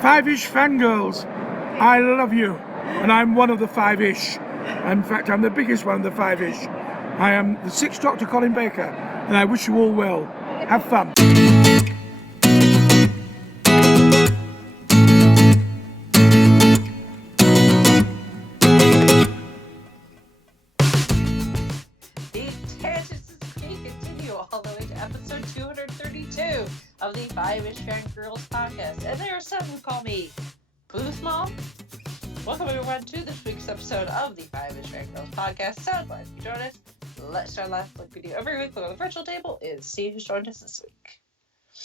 Five-ish fangirls, I love you, and I'm one of the five-ish. In fact, I'm the biggest one of the five-ish. I am the Sixth Doctor Colin Baker, and I wish you all well. Have fun. The tangents continue all the way to episode 232 of the Five-ish Fangirls podcast. And there are some who call me Booth Mom. Welcome everyone to this week's episode of the Five-ish Fangirls podcast. So glad you joined us. Let's start live like we do every week on the virtual table and see who's joined us this week.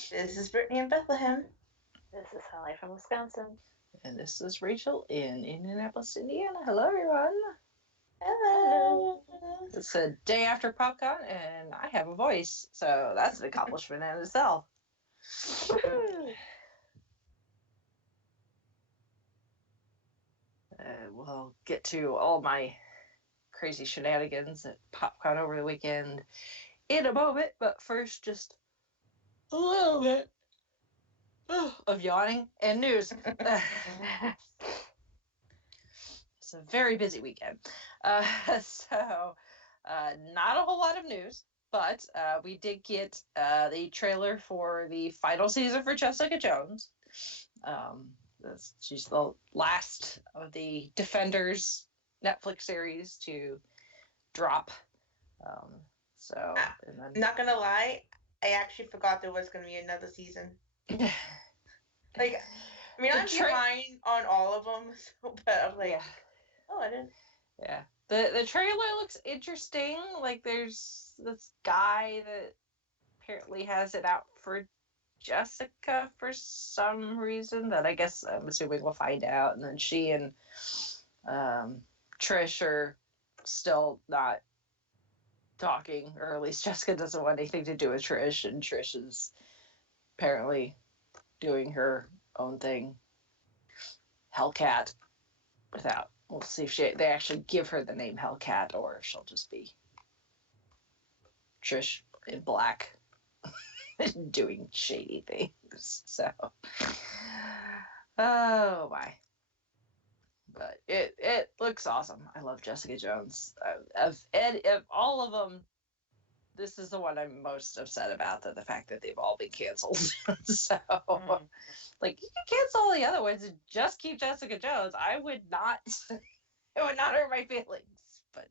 This is Brittany in Bethlehem. This is Holly from Wisconsin. And this is Rachel in Indianapolis, Indiana. Hello everyone. Hello. It's a day after PopCon, and I have a voice, so that's an accomplishment in itself. We'll get to all my crazy shenanigans at PopCon over the weekend in a moment, but first, just a little bit of yawning and news. It's a very busy weekend. So not a whole lot of news, but we did get the trailer for the final season for Jessica Jones. She's the last of the Defenders Netflix series to drop. And then... Not gonna lie, I actually forgot there was gonna be another season. Like, I mean, I'm behind on all of them, but I'm like, oh, I didn't. Yeah. The trailer looks interesting. Like, there's this guy that apparently has it out for Jessica for some reason that I guess I'm assuming we'll find out. And then she and Trish are still not talking, or at least Jessica doesn't want anything to do with Trish, and Trish is apparently doing her own thing. Hellcat without... We'll see if they actually give her the name Hellcat, or if she'll just be Trish in black doing shady things. So, oh my. But it looks awesome. I love Jessica Jones. Of all of them, this is the one I'm most upset about, the fact that they've all been canceled. So, like, you can cancel all the other ones and just keep Jessica Jones. It would not hurt my feelings, but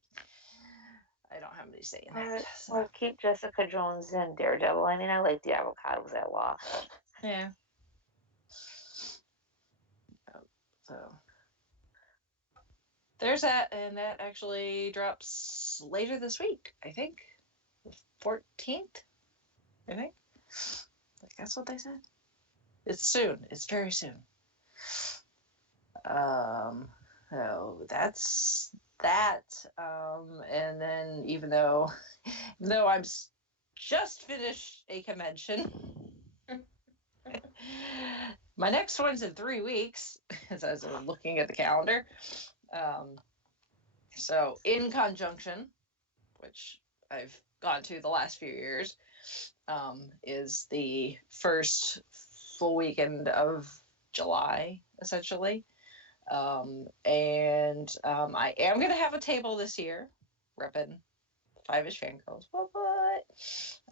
I don't have any say in that. So. Well, keep Jessica Jones and Daredevil. I mean, I like the avocados at law. Yeah. So there's that, and that actually drops later this week, I think. The 14th, I think. Like, that's what they said. It's soon. It's very soon. So that's that. And then even though I'm just finished a convention, my next one's in 3 weeks, as I was looking at the calendar. So in conjunction, which I've gone to the last few years, is the first full weekend of July, essentially. And I am going to have a table this year, repping Five-ish Fangirls. What?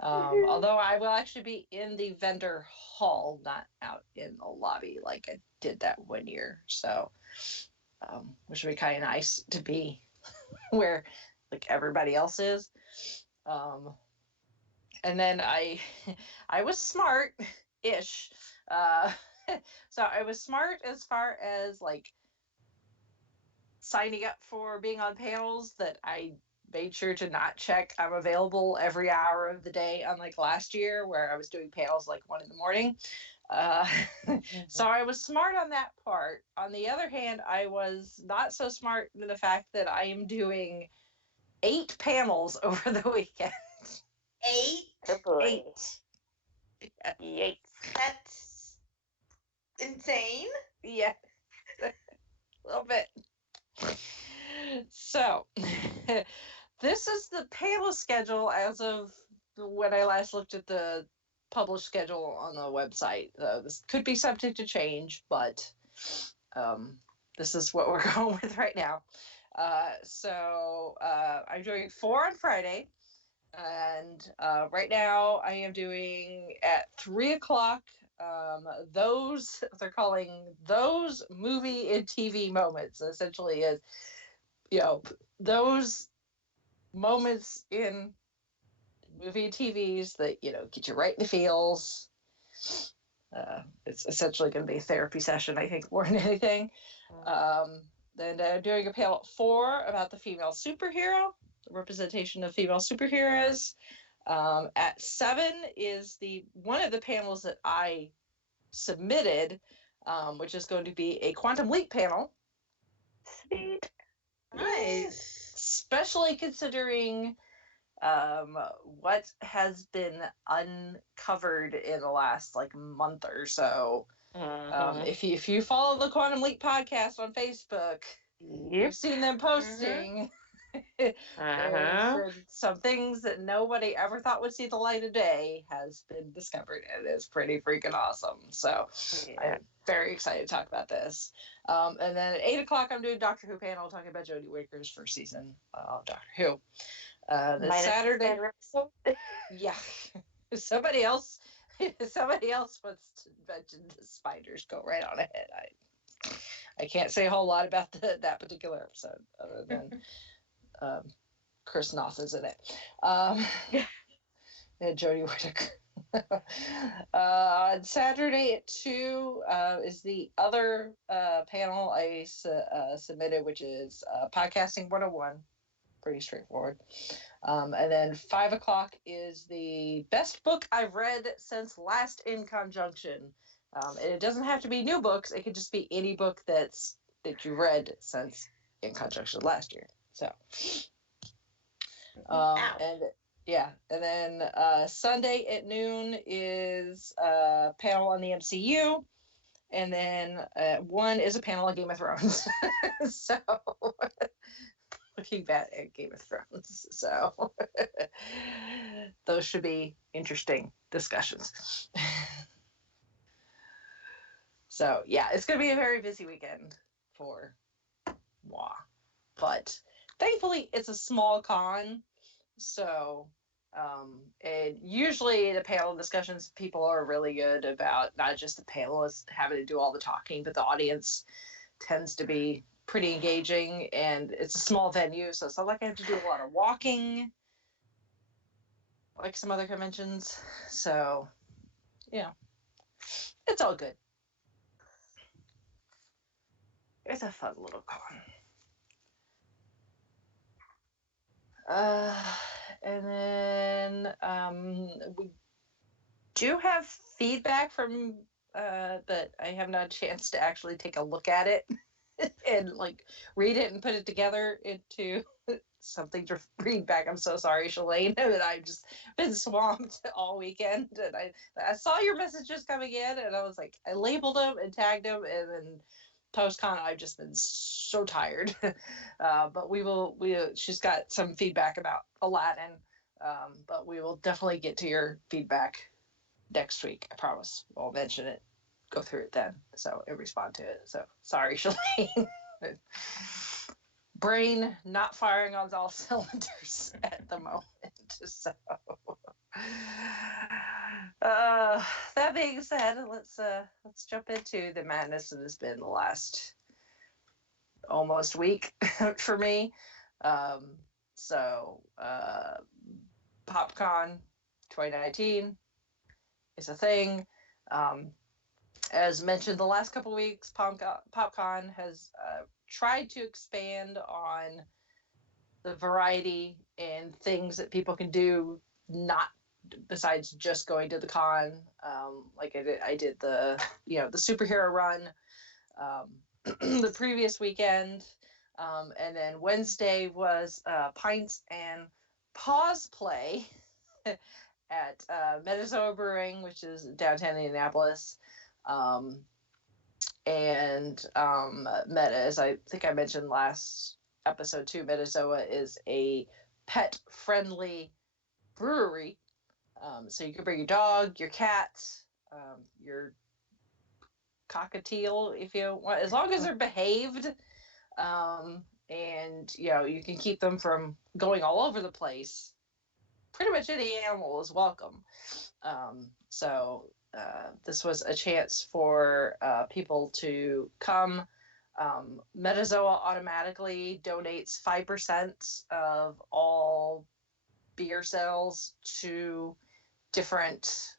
Although I will actually be in the vendor hall, not out in the lobby like I did that one year. So, which would be kind of nice to be where like everybody else is. And then I was smart-ish. So I was smart as far as like signing up for being on panels, that I made sure to not check I'm available every hour of the day, unlike last year where I was doing panels like 1 a.m. So I was smart on that part. On the other hand, I was not so smart in the fact that I am doing 8 panels over the weekend. 8? 8. Yeah. Yikes. That's insane. Yeah. A little bit. So, this is the panel schedule as of when I last looked at the published schedule on the website. This could be subject to change, but this is what we're going with right now. So I'm doing 4 on Friday, and right now I am doing at 3 o'clock. Those they're calling those movie and TV moments. Essentially, is those moments in movie and TVs that get you right in the feels. It's essentially going to be a therapy session, I think, more than anything. Then doing a panel at 4 about the female superhero, the representation of female superheroes. At 7 is one of the panels that I submitted, which is going to be a quantum leap panel. Sweet. Nice. Especially considering what has been uncovered in the last month or so. If you follow the Quantum Leap podcast on Facebook, you've seen them posting. There's been some things that nobody ever thought would see the light of day has been discovered, and it's pretty freaking awesome. So I'm very excited to talk about this. And then at 8 o'clock, I'm doing Doctor Who panel talking about Jodie Whittaker's first season of Doctor Who. This Saturday, yeah, somebody else wants to mention the spiders. Go right on ahead. I can't say a whole lot about that particular episode other than Chris Noth is in it. And Jodie Whittaker. On Saturday at 2 is the other panel I submitted, which is Podcasting 101. Pretty straightforward. And then 5 o'clock is the best book I've read since last in conjunction. And it doesn't have to be new books. It could just be any book that you read since in conjunction last year. So, and then Sunday at noon is a panel on the MCU. And then 1 is a panel on Game of Thrones. So looking back at Game of Thrones. So those should be interesting discussions. So yeah, it's going to be a very busy weekend for moi. But thankfully it's a small con. So and usually the panel discussions, people are really good about not just the panelists having to do all the talking, but the audience tends to be pretty engaging, and it's a small venue, so it's not like I have to do a lot of walking like some other conventions. So it's all good. It's a fun little con. And then we do have feedback from but I have not a chance to actually take a look at it and read it and put it together into something to read back. I'm so sorry, Shalane, that I've just been swamped all weekend, and I saw your messages coming in, and I was like, I labeled them and tagged them, and then post-con I've just been so tired. But she's got some feedback about Aladdin, but we will definitely get to your feedback next week. I promise. I'll mention it, go through it then, and respond to it. So sorry, Shalane. Brain not firing on all cylinders at the moment. So that being said, let's jump into the madness that has been the last almost week for me. PopCon 2019 is a thing. As mentioned the last couple of weeks, PopCon has tried to expand on the variety and things that people can do, not besides just going to the con. I did the superhero run the previous weekend, and then Wednesday was Pints and Pause Play at Metazoa Brewing, which is downtown Indianapolis. And Meta, as I think I mentioned last episode too, Metazoa is a pet-friendly brewery So you can bring your dog, your cat, your cockatiel if you want, as long as they're behaved. And you can keep them from going all over the place. Pretty much any animal is welcome. So this was a chance for people to come. Metazoa automatically donates 5% of all beer sales to different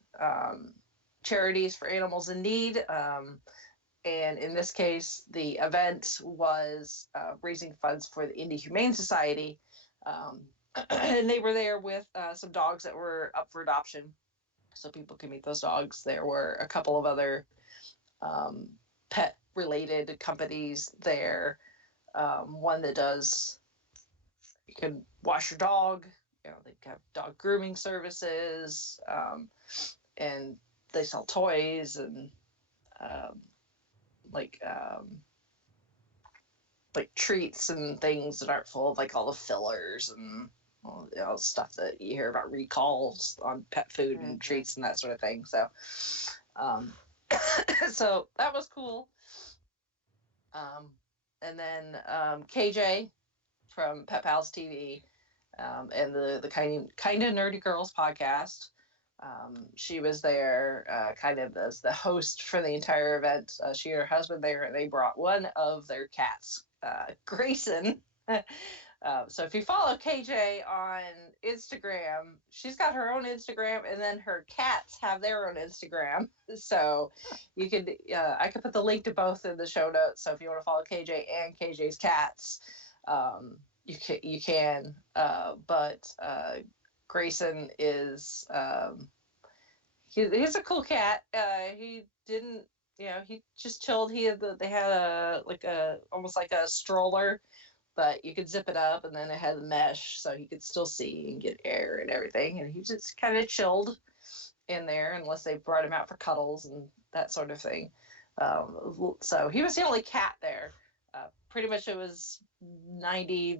charities for animals in need. And in this case, the event was raising funds for the Indie Humane Society. And they were there with some dogs that were up for adoption, so people can meet those dogs. There were a couple of other pet-related companies there. One that does, you can wash your dog. They have dog grooming services, and they sell toys and like treats and things that aren't full of like all the fillers and stuff that you hear about recalls on pet food and treats and that sort of thing. So so that was cool. And then KJ from Pet Pals TV and the kind of nerdy girls podcast. She was there kind of as the host for the entire event. She and her husband there, and they brought one of their cats, Grayson. So if you follow KJ on Instagram, she's got her own Instagram, and then her cats have their own Instagram. So you could, I could put the link to both in the show notes. So if you want to follow KJ and KJ's cats, you can. But Grayson is he's a cool cat. He didn't, he just chilled. They had almost like a stroller, but you could zip it up, and then it had the mesh, so he could still see and get air and everything. And he just kind of chilled in there, unless they brought him out for cuddles and that sort of thing. So he was the only cat there. Pretty much it was 98%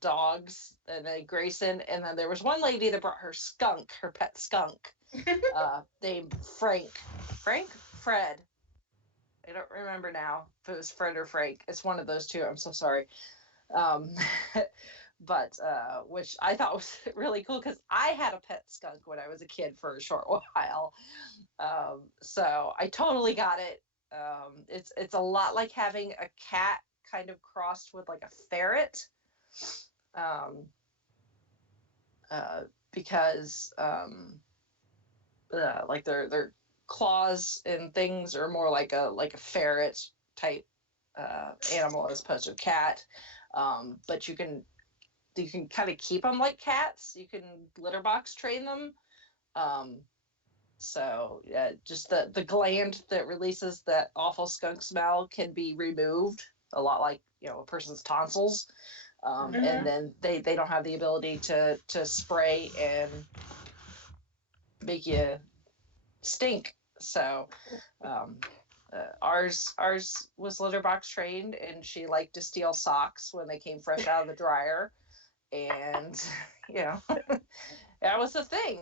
dogs, and then Grayson, and then there was one lady that brought her skunk, her pet skunk, named Fred. I don't remember now if it was Fred or Frank. It's one of those two. I'm so sorry. But which I thought was really cool, because I had a pet skunk when I was a kid for a short while. So I totally got it. It's a lot like having a cat kind of crossed with like a ferret. Because like their claws and things are more like a ferret type animal as opposed to a cat. But you can kind of keep them like cats. You can litter box train them. So just the gland that releases that awful skunk smell can be removed, a lot like a person's tonsils. And then they don't have the ability to spray and make you stink. So ours was litter box trained, and she liked to steal socks when they came fresh out of the dryer, and that was the thing.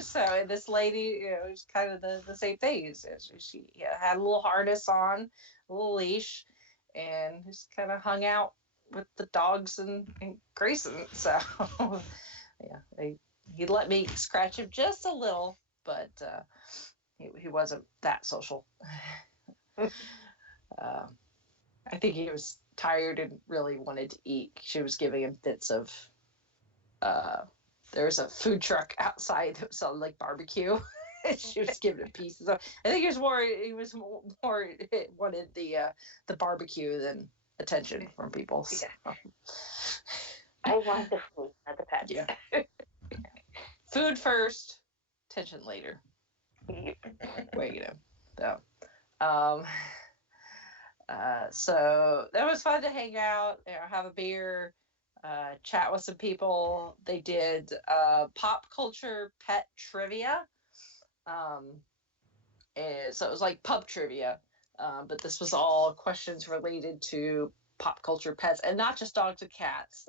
So this lady, it was kind of the same thing. She had a little harness on, a little leash, and just kind of hung out with the dogs and Grayson. So he let me scratch him just a little, but he wasn't that social. I think he was tired and really wanted to eat. She was giving him bits of there was a food truck outside that was selling like barbecue. She was giving him pieces of. I think he was more wanted the barbecue than attention from people. So. I want the food, not the pets. Yeah. Food first, attention later. So that was fun to hang out, have a beer, chat with some people. They did pop culture pet trivia. And so it was like pub trivia, but this was all questions related to pop culture pets, and not just dogs and cats.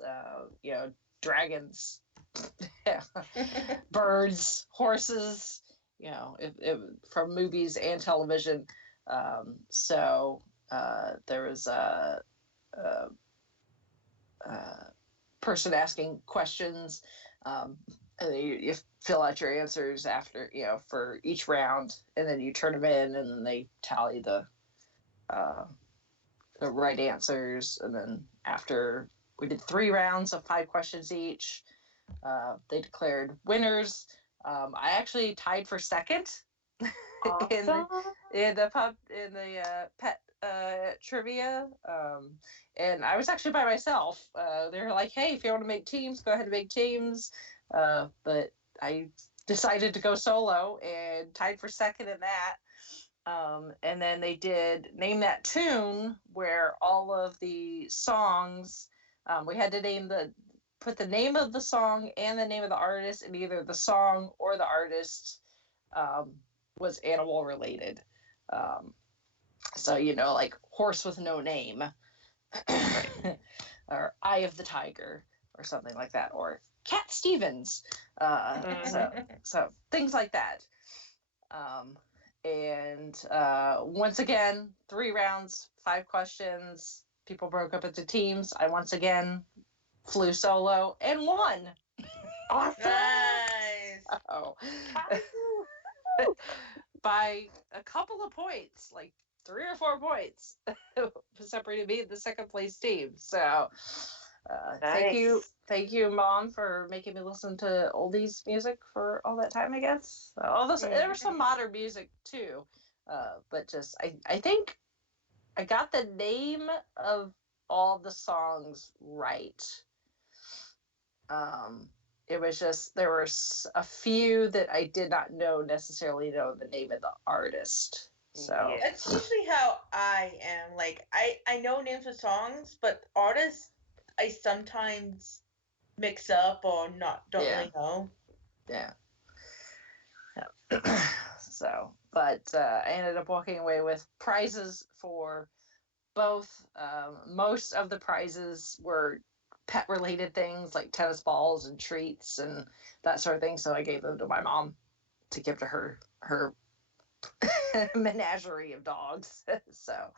Dragons birds, horses, from movies and television. So there was a person asking questions, and then you fill out your answers after, for each round, and then you turn them in, and then they tally the right answers. And then after we did 3 rounds of 5 questions each, they declared winners. I actually tied for second Awesome. in the pet trivia, and I was actually by myself. They were like, "Hey, if you want to make teams, go ahead and make teams." But I decided to go solo and tied for second in that. And then they did Name That Tune, where all of the songs, we had to put the name of the song and the name of the artist, and either the song or the artist was animal related. So, like Horse with No Name, or Eye of the Tiger, or something like that, or Cat Stevens. So things like that. And once again, 3 rounds, 5 questions. People broke up into teams. I once again flew solo and won. Awesome. Nice. Oh. By a couple of points, like 3 or 4 points, separated me and the second place team. So Nice. thank you, Mom, for making me listen to oldies music for all that time. I guess there was some modern music too, but just I think I got the name of all the songs right. It was just there were a few that I did not necessarily know the name of the artist. So Yeah. That's usually how I am. Like I know names of songs, but artists I sometimes mix up or don't really know. Yeah. So, but I ended up walking away with prizes for both. Most of the prizes were pet related things like tennis balls and treats and that sort of thing. So I gave them to my mom to give to her menagerie of dogs. So,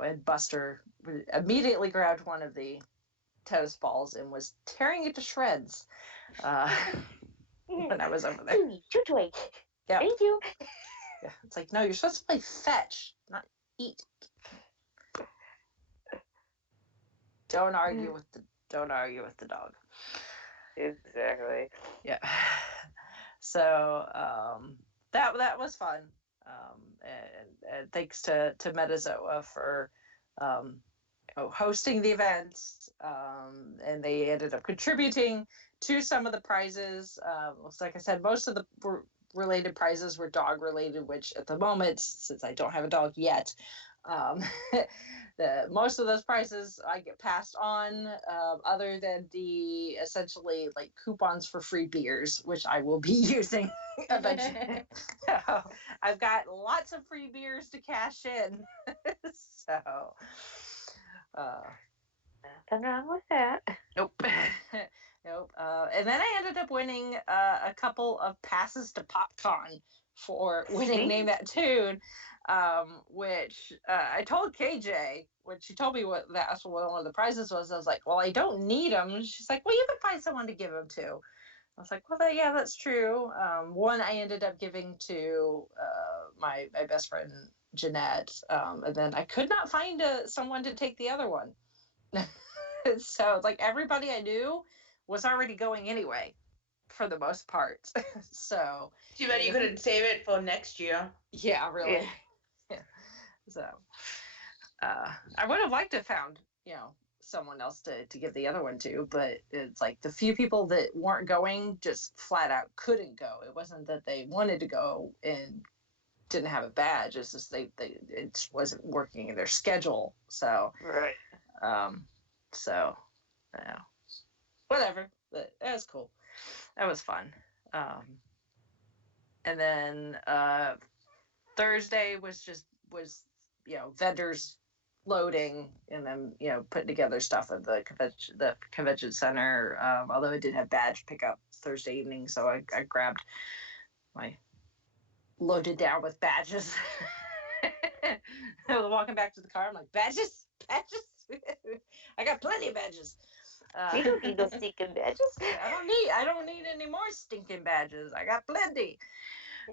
and Buster immediately grabbed one of the tennis balls and was tearing it to shreds when I was over there. Chew toy. Yeah. Thank you. Yeah. It's like, no, you're supposed to play fetch, not eat. Don't argue with the dog. Exactly. Yeah. So that was fun. And thanks to Metazoa for hosting the event, and they ended up contributing to some of the prizes. Like I said, most of the related prizes were dog related, which at the moment, since I don't have a dog yet, most of those prizes I get passed on, other than the essentially like coupons for free beers, which I will be using eventually. So I've got lots of free beers to cash in. So nothing wrong with that. nope. Nope. And then I ended up winning a couple of passes to PopCon for winning Name That Tune, which I told KJ when she told me what that's what one of the prizes was. I was like, well, I don't need them. And she's like, well, you can find someone to give them to. I was like, well, yeah, that's true. One I ended up giving to my best friend Jeanette, and then I could not find someone to take the other one. So it's like everybody I knew was already going anyway, for the most part. So Too bad you couldn't save it for next year. yeah, really. Yeah. So I would have liked to have found someone else to give the other one to, but it's like the few people that weren't going just flat out couldn't go. It wasn't that they wanted to go and didn't have a badge. It's just it wasn't working in their schedule. So Right. So whatever, but that was cool. That was fun. And then Thursday was vendors loading and then putting together stuff at the convention center. Although I did have badge pickup Thursday evening, so I grabbed my loaded down with badges. I was walking back to the car. I'm like, badges. I got plenty of badges. We don't need those stinking badges. I don't need any more stinking badges. I got plenty.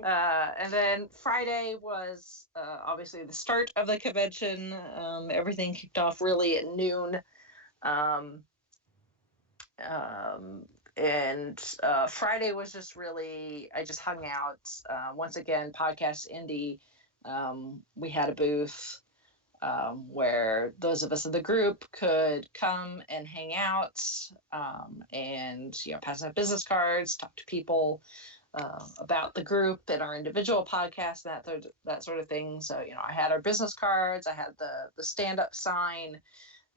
And then Friday was obviously the start of the convention. Everything kicked off really at noon. And Friday was just really, I just hung out. Once again, Podcast Indie. We had a booth where those of us in the group could come and hang out and pass out business cards, talk to people about the group and our individual podcasts, that sort of thing. So I had our business cards, I had the stand-up sign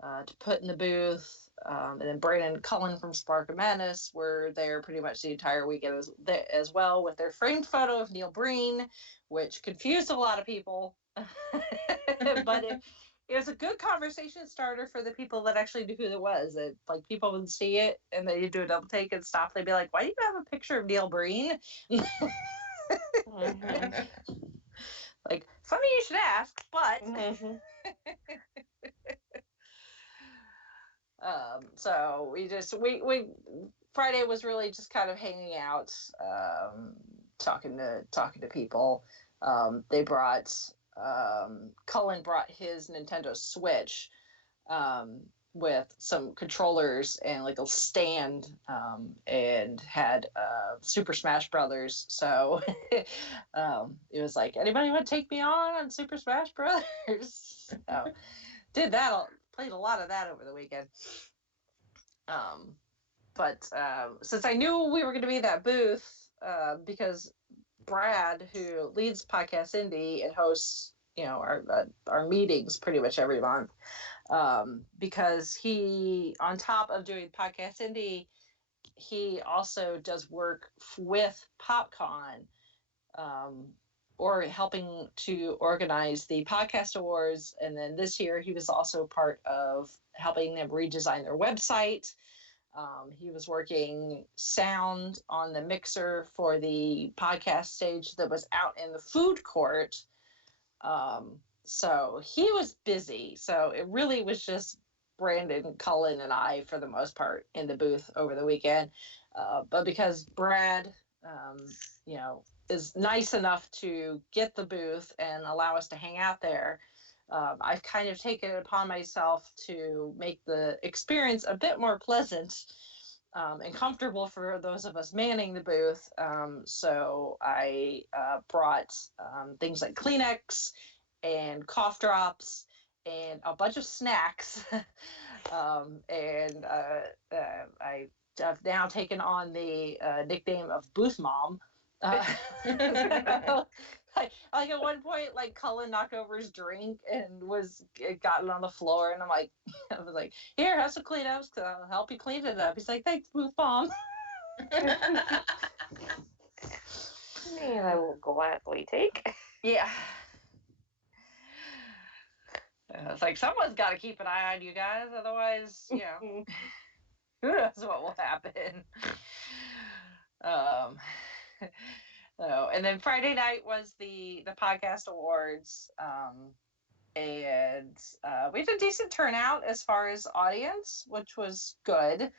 to put in the booth, and then Brandon and Cullen from Spark of Madness were there pretty much the entire weekend as well, with their framed photo of Neil Breen, which confused a lot of people. But it was a good conversation starter for the people that actually knew who it was. Like, people would see it and they'd do a double take and stop. They'd be like, "Why do you have a picture of Neil Breen?" Mm-hmm. Like, funny you should ask, but Mm-hmm. So we Friday was really just kind of hanging out, talking to people. They brought Cullen brought his Nintendo Switch with some controllers and like a stand, and had Super Smash Brothers. So it was like, anybody want to take me on Super Smash Brothers? So did that. Played a lot of that over the weekend. But since I knew we were going to be at that booth, because Brad, who leads Podcast Indie and hosts, our meetings pretty much every month, because he, on top of doing Podcast Indie, he also does work with PopCon, or helping to organize the podcast awards. And then this year he was also part of helping them redesign their website. He was working sound on the mixer for the podcast stage that was out in the food court. So he was busy. So it really was just Brandon, Cullen, and I, for the most part, in the booth over the weekend. But because Brad, is nice enough to get the booth and allow us to hang out there, I've kind of taken it upon myself to make the experience a bit more pleasant and comfortable for those of us manning the booth. So I brought things like Kleenex and cough drops and a bunch of snacks. And I've now taken on the nickname of Booth Mom. Like at one point, like, Cullen knocked over his drink and gotten on the floor, and I was like, "Here, have some Kleenex, I'll help you clean it up." He's like, "Thanks, Booth Mom." And I will gladly take. Yeah. It's like, someone's got to keep an eye on you guys, otherwise, who knows what will happen. And then Friday night was the podcast awards, and we had a decent turnout as far as audience, which was good.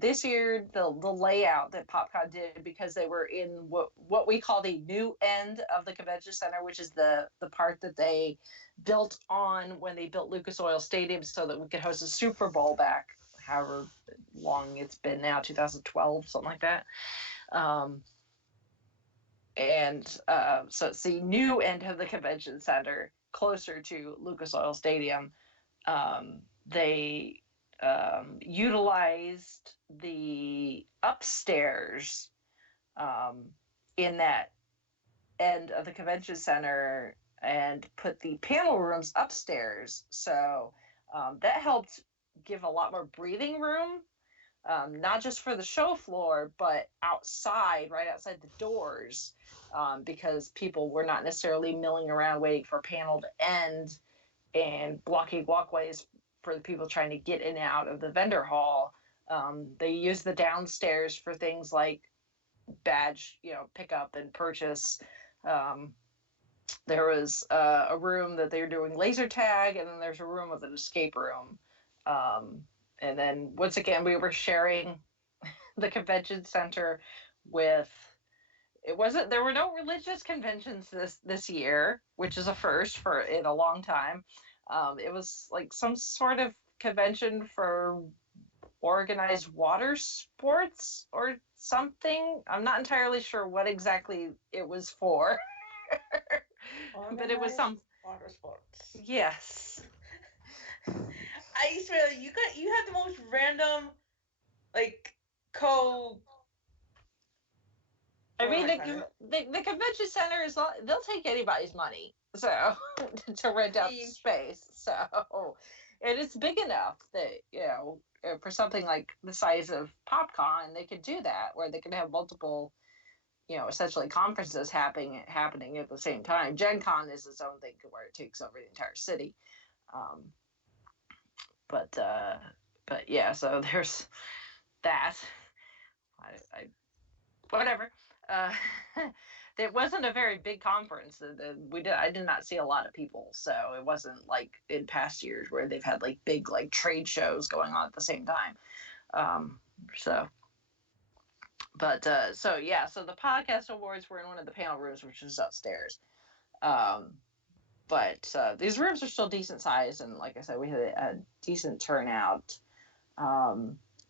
This year, the layout that PopCon did, because they were in what we call the new end of the convention center, which is the part that they built on when they built Lucas Oil Stadium so that we could host a Super Bowl back, however long it's been now, 2012, something like that. So it's the new end of the convention center, closer to Lucas Oil Stadium. They utilized the upstairs in that end of the convention center and put the panel rooms upstairs. So that helped give a lot more breathing room, not just for the show floor, but outside, right outside the doors, because people were not necessarily milling around waiting for a panel to end and blocking walkways for the people trying to get in and out of the vendor hall. They use the downstairs for things like badge, pickup and purchase. There was a room that they were doing laser tag, and then there's a room with an escape room. And then once again, we were sharing the convention center with. There were no religious conventions this year, which is a first for in a long time. It was like some sort of convention for organized water sports or something. I'm not entirely sure what exactly it was for. But it was some water sports. Yes. I swear, you have the most random, like, I mean, the convention center is not, they'll take anybody's money, so to rent out the space. So, and it's big enough that, for something like the size of PopCon, they could do that, where they can have multiple, essentially conferences happening at the same time. Gen Con is its own thing where it takes over the entire city. But yeah, so there's that. Whatever. It wasn't a very big conference. I did not see a lot of people, so it wasn't like in past years where they've had like big like trade shows going on at the same time. So the podcast awards were in one of the panel rooms, which is upstairs. But these rooms are still decent size, and like I said, we had a decent turnout.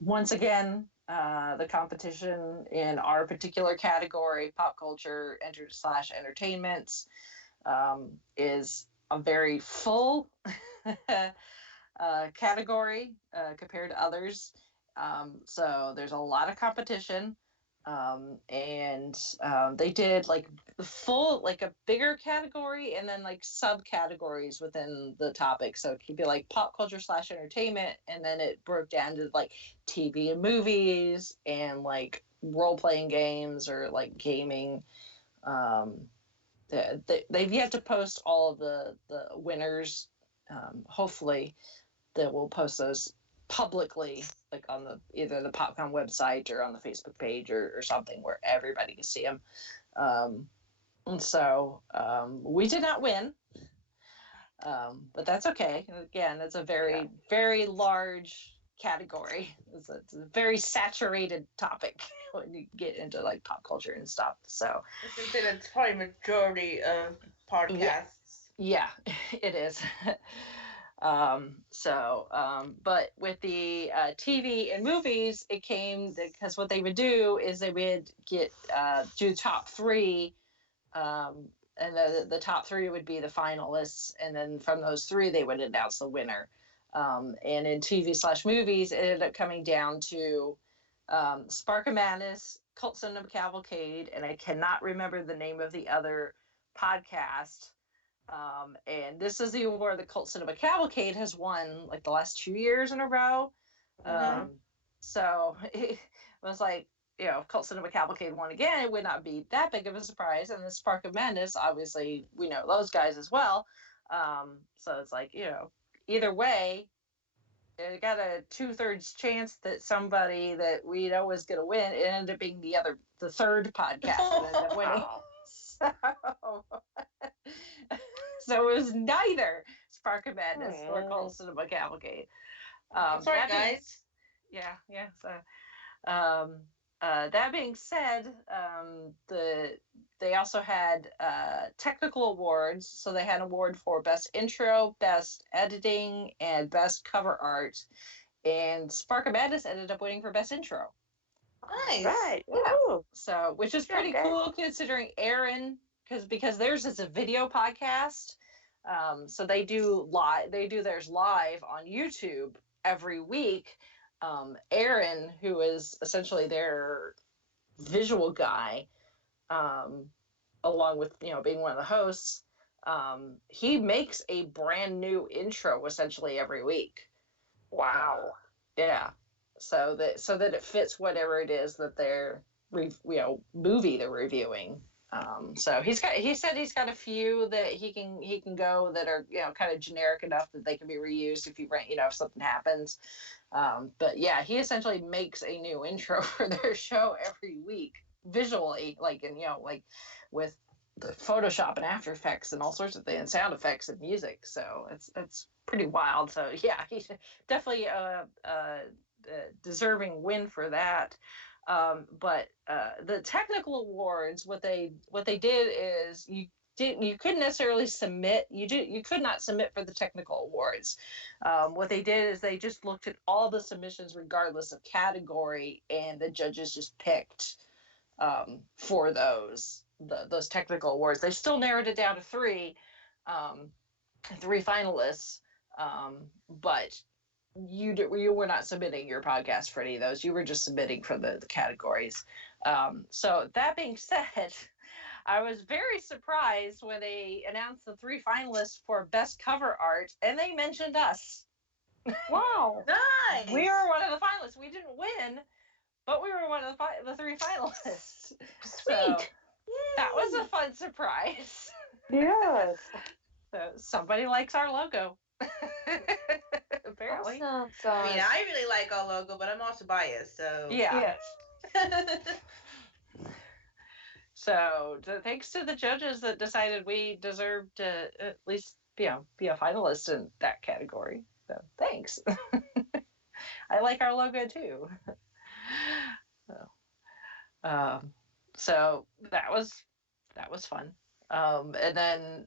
Once again, the competition in our particular category, pop culture / entertainment, is a very full category compared to others. So there's a lot of competition. And they did like full, like a bigger category and then like subcategories within the topic. So it could be like pop culture / entertainment, and then it broke down to like TV and movies and like role-playing games or like gaming. They've yet to post all of the winners. Hopefully they will post those publicly, like on either the PopCon website or on the Facebook page or something where everybody can see them. And so we did not win, but that's okay. Again, it's a very, very large category. It's a very saturated topic when you get into like pop culture and stuff. So it's probably majority of podcasts. Yeah, it is. But with the TV and movies, it came because what they would do is they would do top three, and the top three would be the finalists, and then from those three they would announce the winner. And in TV / movies, it ended up coming down to Spark of Madness, Cult Cinema Cavalcade, and I cannot remember the name of the other podcast. And this is the award that Cult Cinema Cavalcade has won like the last 2 years in a row. So it was like, if Cult Cinema Cavalcade won again, it would not be that big of a surprise. And the Spark of Madness, obviously, we know those guys as well. So it's like, either way, it got a 2/3 chance that somebody that we know was going to win. It ended up being the third podcast that ended up winning. So it was neither Spark of Madness or Cult Cinema Cavalcade. That's right, guys. Yeah. So, that being said, they also had technical awards. So they had an award for best intro, best editing, and best cover art. And Spark of Madness ended up winning for best intro. Nice. Right. Yeah. So, which is pretty cool considering Aaron, because theirs is a video podcast. So they do theirs live on YouTube every week. Aaron, who is essentially their visual guy, along with being one of the hosts, he makes a brand new intro essentially every week. Wow. Yeah. So that it fits whatever it is that they're movie they're reviewing. So he said he's got a few that he can go that are, you know, kind of generic enough that they can be reused if you rent, you know, if something happens. But yeah, he essentially makes a new intro for their show every week visually, like, and, you know, like with the Photoshop and After Effects and all sorts of things, and sound effects and music. So it's pretty wild. So yeah, he's definitely a deserving win for that. But the technical awards, what they did is you couldn't necessarily submit. You could not submit for the technical awards. What they did is they just looked at all the submissions regardless of category, and the judges just picked for those technical awards. They still narrowed it down to three finalists, but you were not submitting your podcast for any of those. You were just submitting for the categories. So that being said, I was very surprised when they announced the three finalists for best cover art, and they mentioned us. Wow. Nice. We were one of the finalists. We didn't win, but we were one of the three finalists. Sweet. So that was a fun surprise. Yes. So somebody likes our logo. Apparently. Awesome. I mean, I really like our logo, but I'm also biased, so. Yeah. Yes. So thanks to the judges that decided we deserved to at least be a finalist in that category. So thanks. I like our logo too. So that was fun. And then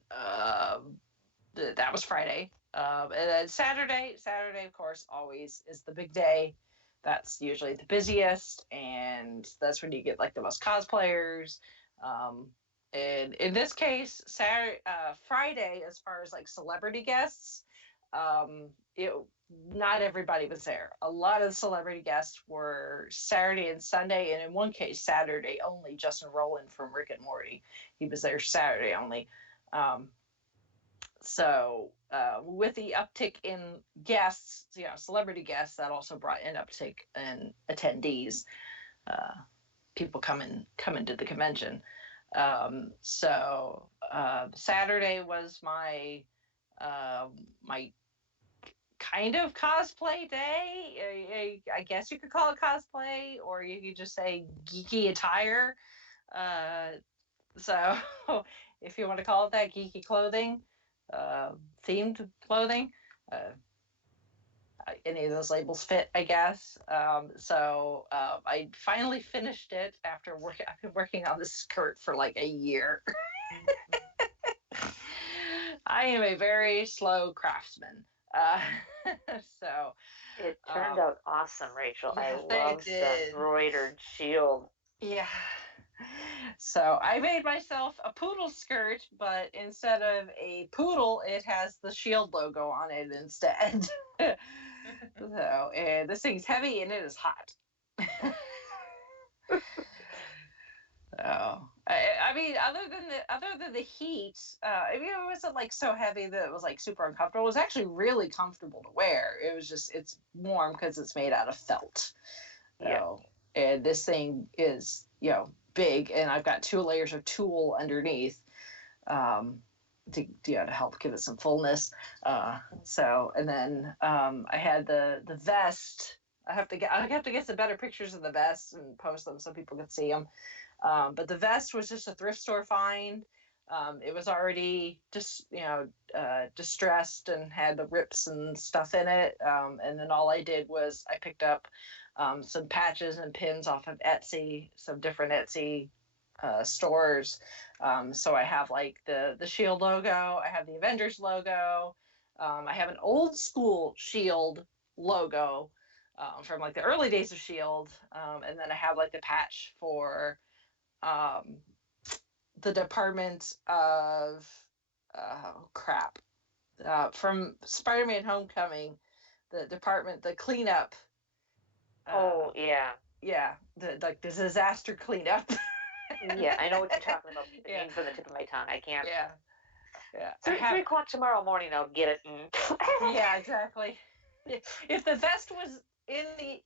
that was Friday. And then Saturday, of course, always is the big day. That's usually the busiest, and that's when you get like the most cosplayers. And in this case, Friday, as far as like celebrity guests, not everybody was there. A lot of the celebrity guests were Saturday and Sunday, and in one case, Saturday only. Justin Rowland from Rick and Morty, he was there Saturday only. So with the uptick in guests, you know, celebrity guests, that also brought an uptick in attendees, people coming to the convention. So Saturday was my kind of cosplay day. I guess you could call it cosplay, or you could just say geeky attire. So if you want to call it that, geeky clothing, themed clothing, any of those labels fit, I guess. So I finally finished it after working. I've been working on this skirt for like a year. I am a very slow craftsman. So it turned out awesome, Rachel. Yeah, I love the embroidered shield. Yeah. So I made myself a poodle skirt, but instead of a poodle, it has the shield logo on it instead. So, and this thing's heavy and it is hot. So, I mean, other than the heat, I mean, it wasn't like so heavy that it was like super uncomfortable. It was actually really comfortable to wear. It was just, it's warm because it's made out of felt. Yeah. So, and this thing is, you know, big, and I've got 2 layers of tulle underneath, to help give it some fullness. So, and then I had the vest. I have to get some better pictures of the vest and post them so people can see them. But the vest was just a thrift store find. It was already just, distressed and had the rips and stuff in it. And then all I did was I picked up some patches and pins off of Etsy, some different Etsy stores. So I have like the Shield logo. I have the Avengers logo. I have an old school Shield logo from like the early days of Shield. And then I have like the patch for the Department of from Spider-Man Homecoming, the cleanup. Yeah, the disaster cleanup. Yeah, I know what you're talking about. Yeah. From the tip of my tongue, I can't. Yeah. 3 o'clock tomorrow morning, I'll get it. Yeah, exactly. If the vest was I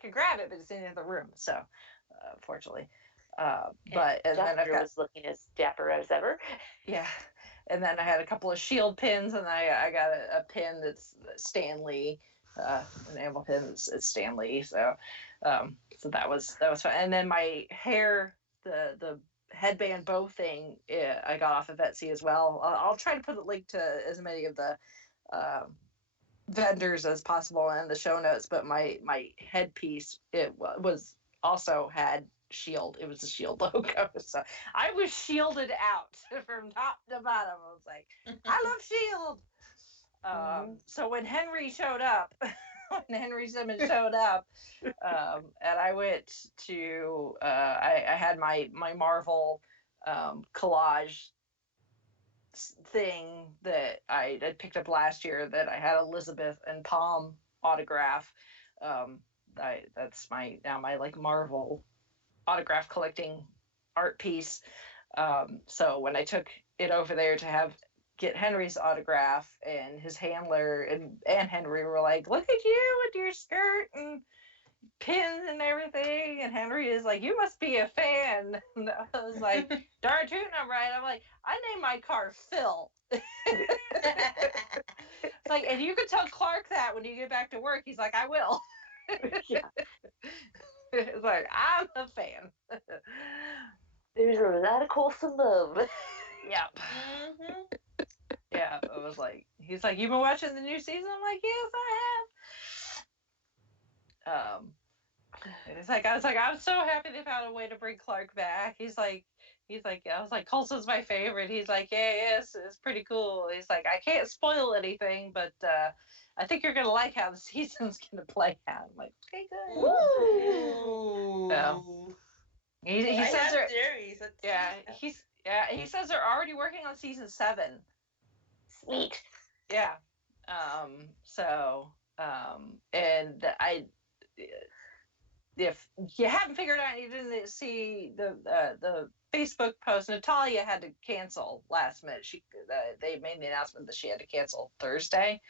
could grab it, but it's in the other room. So, unfortunately, And then I've Doctor got was looking as dapper as ever. yeah, and then I had a couple of Shield pins, and I got a pin that's Stan Lee, an enamel pin that's Stan Lee. So that was fun. And then my hair, the headband bow thing, I got off of Etsy as well. I'll try to put a link to as many of the vendors as possible in the show notes. But my headpiece, it was also had Shield. It was a Shield logo. So I was shielded out from top to bottom. I was like, I love Shield. So when Henry showed up, when Henry Simmons showed up, and I went to, I had my Marvel collage thing that I had picked up last year that I had Elizabeth and Palm autograph. That's my like Marvel autograph collecting art piece. So when I took it over there to get Henry's autograph, and his handler and Henry were like, "Look at you with your skirt and pins and everything," and Henry is like, "You must be a fan." And I was like, "Darn tootin', I'm right." I'm like, "I named my car Phil." It's like, and you can tell Clark that when you get back to work. He's like, "I will." Yeah. It's like, I'm a fan. There's a lot of wholesome love. Yep. Yeah, it was like, he's like, "You've been watching the new season?" I'm like, "Yes, I have." It's like, I was like, "I'm so happy they found a way to bring Clark back." He's like, I was like, "Coulson's my favorite." He's like, "Yeah, yes, it's pretty cool." He's like, "I can't spoil anything, but I think you're gonna like how the season's gonna play out." I'm like, "Okay, good." Ooh. So, he I says have they're theories. he says they're already working on season 7. Sweet. Yeah. And if you haven't figured out, you didn't see the Facebook post, Natalia had to cancel last minute. They made the announcement that she had to cancel Thursday,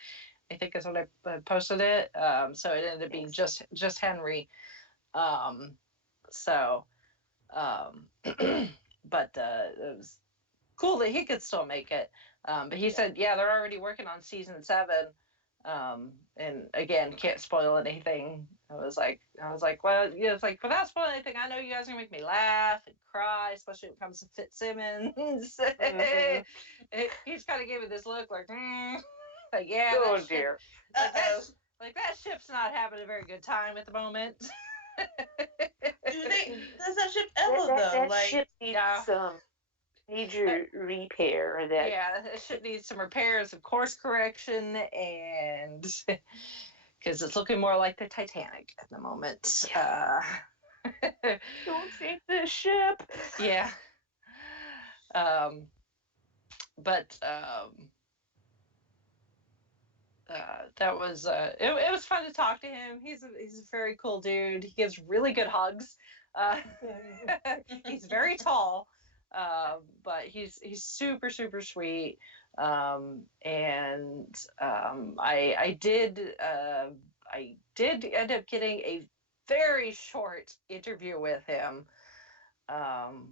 I think is when I posted it. So it ended up being just Henry. But it was cool that he could still make it. But he said, yeah, they're already working on season 7. And again, can't spoil anything. I was like, well, yeah, it's like, without spoiling anything, I know you guys are gonna make me laugh and cry, especially when it comes to Fitzsimmons. He's kind of giving this look like, like, yeah, Oh dear. Like that ship's not having a very good time at the moment. Does that ship ever though? That Like, ship needs some major repair. Yeah, it should need some repairs, some course correction, and because it's looking more like the Titanic at the moment. Yeah. Don't sink this ship. Yeah. That was it was fun to talk to him. He's a very cool dude. He gives really good hugs. He's very tall, but he's super sweet. I did end up getting a very short interview with him,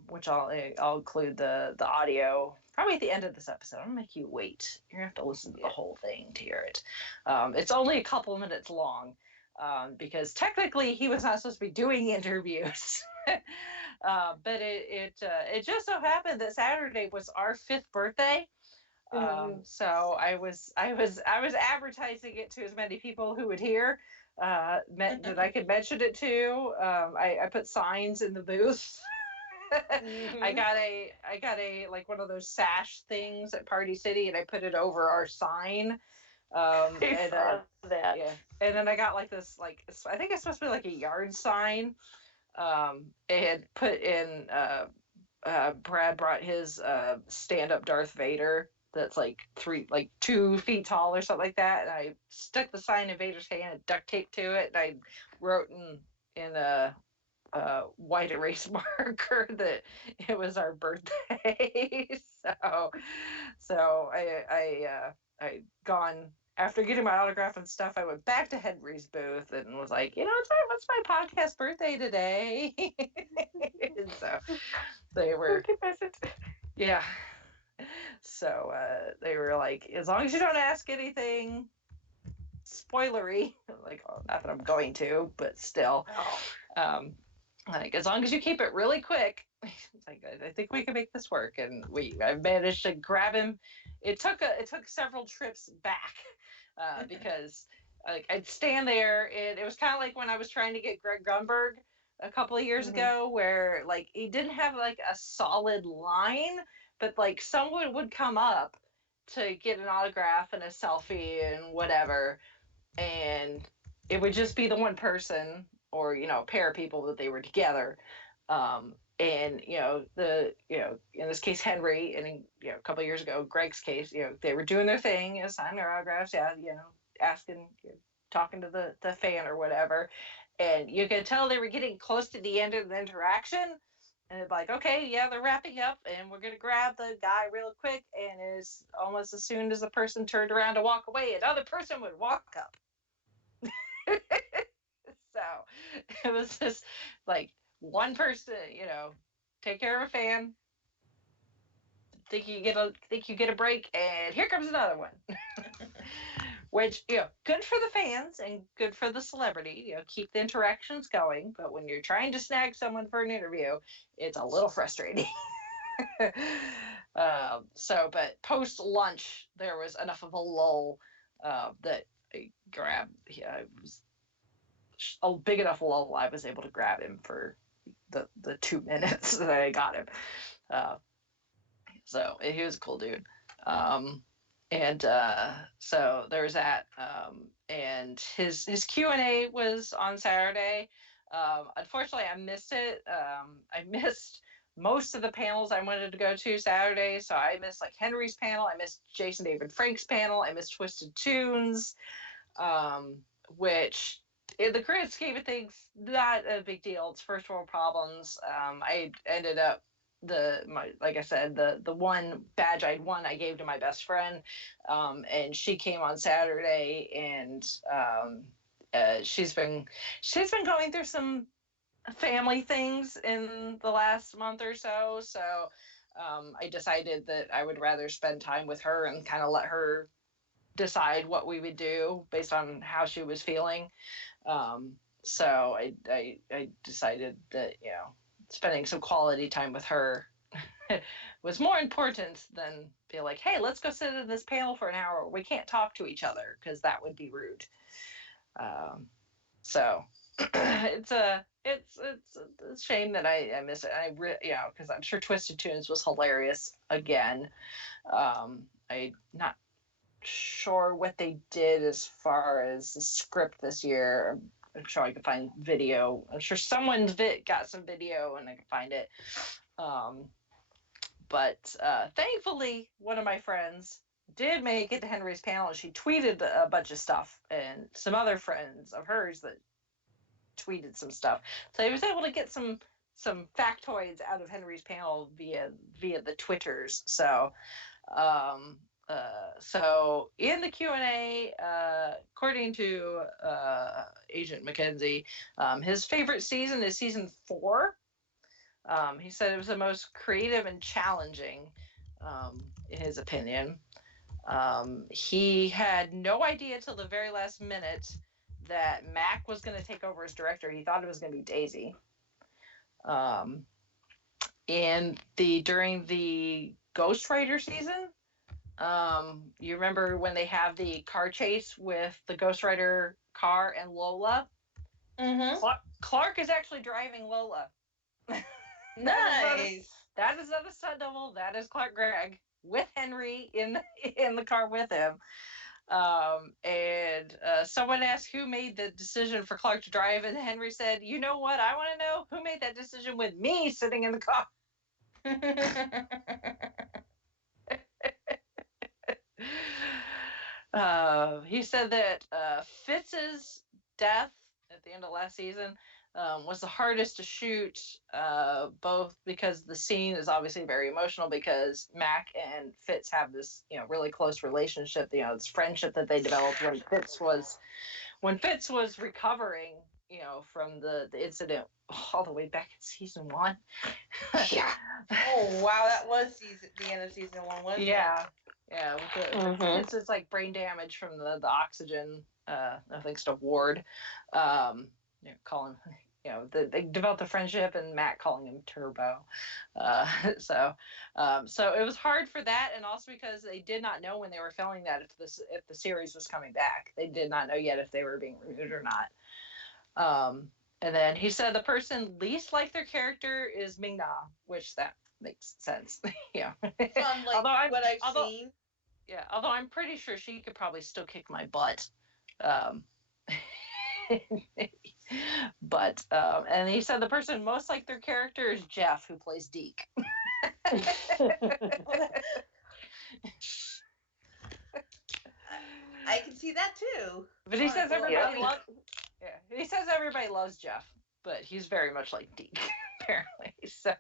which I'll include the audio probably at the end of this episode. I'm gonna make you wait. You're gonna have to listen to the whole thing to hear it. It's only a couple of minutes long, because technically he was not supposed to be doing interviews. But it just so happened that Saturday was our 5th birthday. So I was advertising it to as many people who would hear, that I could mention it to. I put signs in the booth. I got a like one of those sash things at Party City, and I put it over our sign. And then I got like this, like, I think it's supposed to be like a yard sign. And put in Brad brought his stand-up Darth Vader that's like 2 feet tall or something like that, and I stuck the sign in Vader's hand and duct taped to it, and I wrote in a white erase marker that it was our birthday. So I gone after getting my autograph and stuff, I went back to Henry's booth and was like, what's my podcast birthday today? And so they were, yeah. So they were like, as long as you don't ask anything spoilery, like, oh, not that I'm going to, but still, like, as long as you keep it really quick, like, I think we can make this work. And I managed to grab him. It took several trips back because like I'd stand there, and it was kind of like when I was trying to get Greg Grunberg a couple of years ago, where like he didn't have like a solid line, but like someone would come up to get an autograph and a selfie and whatever, and it would just be the one person or a pair of people that they were together, and in this case Henry, and a couple of years ago Greg's case, they were doing their thing, signing their autographs, asking, talking to the fan or whatever, and you could tell they were getting close to the end of the interaction, and it's like, okay, yeah, they're wrapping up, and we're gonna grab the guy real quick, and as almost as soon as the person turned around to walk away, another person would walk up. So it was just like one person, take care of a fan, think you get a break, and here comes another one. Which, good for the fans and good for the celebrity, keep the interactions going. But when you're trying to snag someone for an interview, it's a little frustrating. But post lunch, there was enough of a lull that I grabbed. It was a big enough lull. I was able to grab him for the 2 minutes that I got him. So he was a cool dude. So there was that. And his Q&A was on Saturday. Unfortunately, I missed it. I missed most of the panels I wanted to go to Saturday. So I missed like Henry's panel. I missed Jason David Frank's panel. I missed Twisted Tunes, which in the grand scheme of things, not a big deal. It's first world problems. I ended up like I said, the one badge I'd won, I gave to my best friend, and she came on Saturday, and she's been going through some family things in the last month or so. So I decided that I would rather spend time with her and kind of let her decide what we would do based on how she was feeling. So I decided that, spending some quality time with her was more important than be like, hey, let's go sit in this panel for an hour. We can't talk to each other because that would be rude. So it's a shame that I miss it. Because I'm sure Twisted Tunes was hilarious again. I'm not sure what they did as far as the script this year. I'm sure I could find video. I'm sure someone's got some video and I can find it. But thankfully, one of my friends did make it to Henry's panel, and she tweeted a bunch of stuff, and some other friends of hers that tweeted some stuff. So I was able to get some factoids out of Henry's panel via the Twitters. So so in the Q&A, according to Agent Mackenzie, his favorite season is season 4. He said it was the most creative and challenging, in his opinion. He had no idea till the very last minute that Mac was going to take over as director. He thought it was going to be Daisy. During the Ghost Rider season, you remember when they have the car chase with the Ghost Rider car and Lola? Mm-hmm. Clark is actually driving Lola. Nice. That is not a stunt double. That is Clark Gregg with Henry in the car with him. Someone asked who made the decision for Clark to drive, and Henry said, "You know what? I want to know who made that decision with me sitting in the car." He said that Fitz's death at the end of last season was the hardest to shoot, both because the scene is obviously very emotional because Mac and Fitz have this, really close relationship, this friendship that they developed when Fitz was recovering, from the incident all the way back in season 1. Yeah. Oh wow, that was the end of season 1, wasn't it? Yeah. With it's like brain damage from the oxygen. No thanks to Ward. Calling, they developed a friendship, and Matt calling him Turbo. So it was hard for that, and also because they did not know when they were filming that if the series was coming back. They did not know yet if they were being renewed or not. And then he said the person least like their character is Ming Na, which that makes sense. Yeah. From what I've seen. Yeah, although I'm pretty sure she could probably still kick my butt. But and he said the person most like their character is Jeff, who plays Deke. I can see that too. But he says everybody loves Jeff, but he's very much like Deke, apparently. So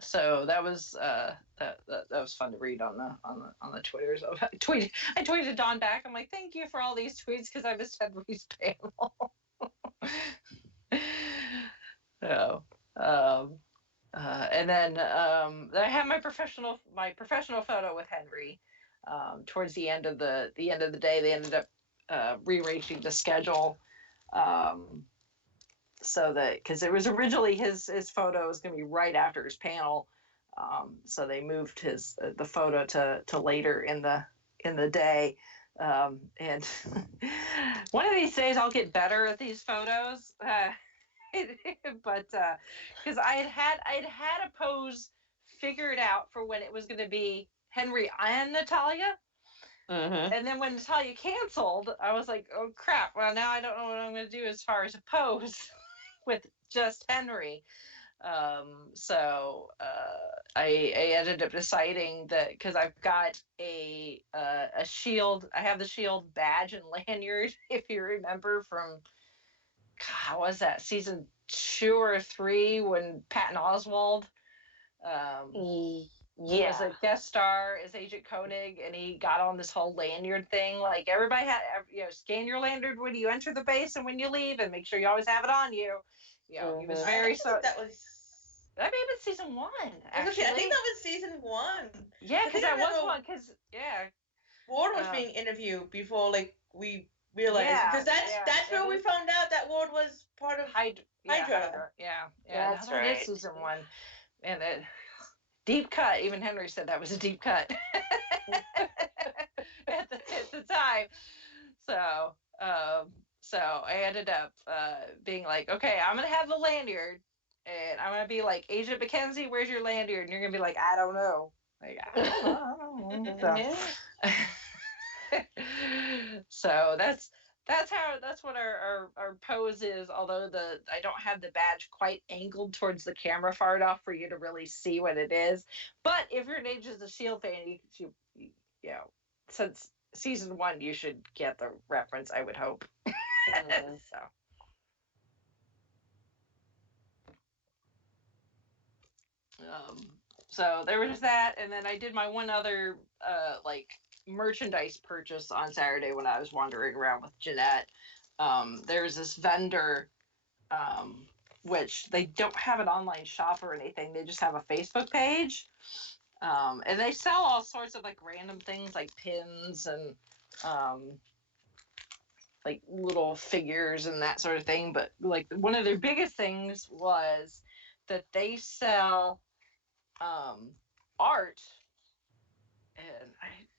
so that was that was fun to read on the Twitters. I tweeted Don back. I'm like, thank you for all these tweets because I missed Henry's panel. So, and then I had my professional photo with Henry. Towards the end of the day, they ended up rearranging the schedule. So that because it was originally his photo was going to be right after his panel, so they moved the photo to later in the day, and one of these days I'll get better at these photos, but because I had a pose figured out for when it was going to be Henry and Natalia. Mm-hmm. And then when Natalia canceled, I was like, oh crap, well now I don't know what I'm going to do as far as a pose with just Henry. So I ended up deciding that because I've got a shield, I have the shield badge and lanyard, if you remember from, God, what was that, season 2 or 3 when Patton Oswalt was a guest star as Agent Koenig, and he got on this whole lanyard thing. Like everybody had, scan your lanyard when you enter the base and when you leave, and make sure you always have it on you. He was very that was. That may have been season 1. Actually, I think that was season 1. Yeah, because that was one. Because Ward was being interviewed before, we realized, because that's where we found out that Ward was part of Hydra. Yeah, that's right. It's season 1, and it. Deep cut. Even Henry said that was a deep cut at the time. So I ended up being like, okay, I'm gonna have the lanyard, and I'm gonna be like, Agent Mackenzie, where's your lanyard? And you're gonna be like, I don't know. Like, I don't know. So that's what our pose is, although I don't have the badge quite angled towards the camera far enough for you to really see what it is. But if you're an Agents of S.H.I.E.L.D. fan, you since season 1, you should get the reference, I would hope. So there was that, and then I did my one other merchandise purchase on Saturday when I was wandering around with Jeanette. There's this vendor, which they don't have an online shop or anything. They just have a Facebook page. And they sell all sorts of random things like pins and little figures and that sort of thing. But one of their biggest things was that they sell art. And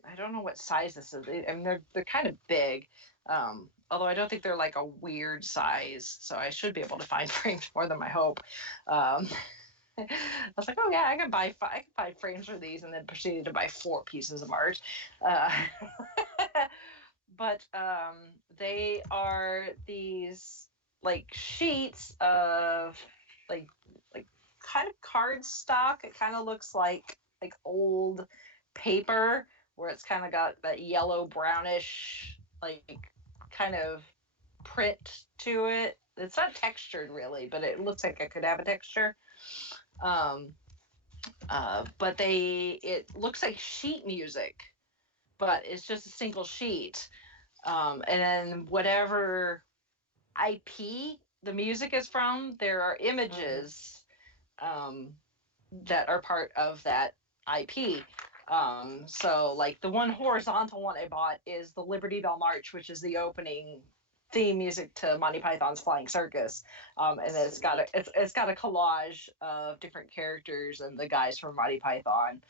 I don't know what size this is. I mean, they're kind of big, although I don't think they're a weird size. So I should be able to find frames for them, I hope. I was like, oh yeah, I can buy 5 frames for these, and then proceeded to buy 4 pieces of art. But they are these sheets of kind of card stock. It kind of looks like old paper, where it's kind of got that yellow brownish like kind of print to it. It's not textured really, but it looks like it could have a texture. But it looks like sheet music, but it's just a single sheet. And then whatever IP the music is from, there are images that are part of that IP. So like the one horizontal one I bought is the Liberty Bell March, which is the opening theme music to Monty Python's Flying Circus. And then it's got a collage of different characters and the guys from Monty Python,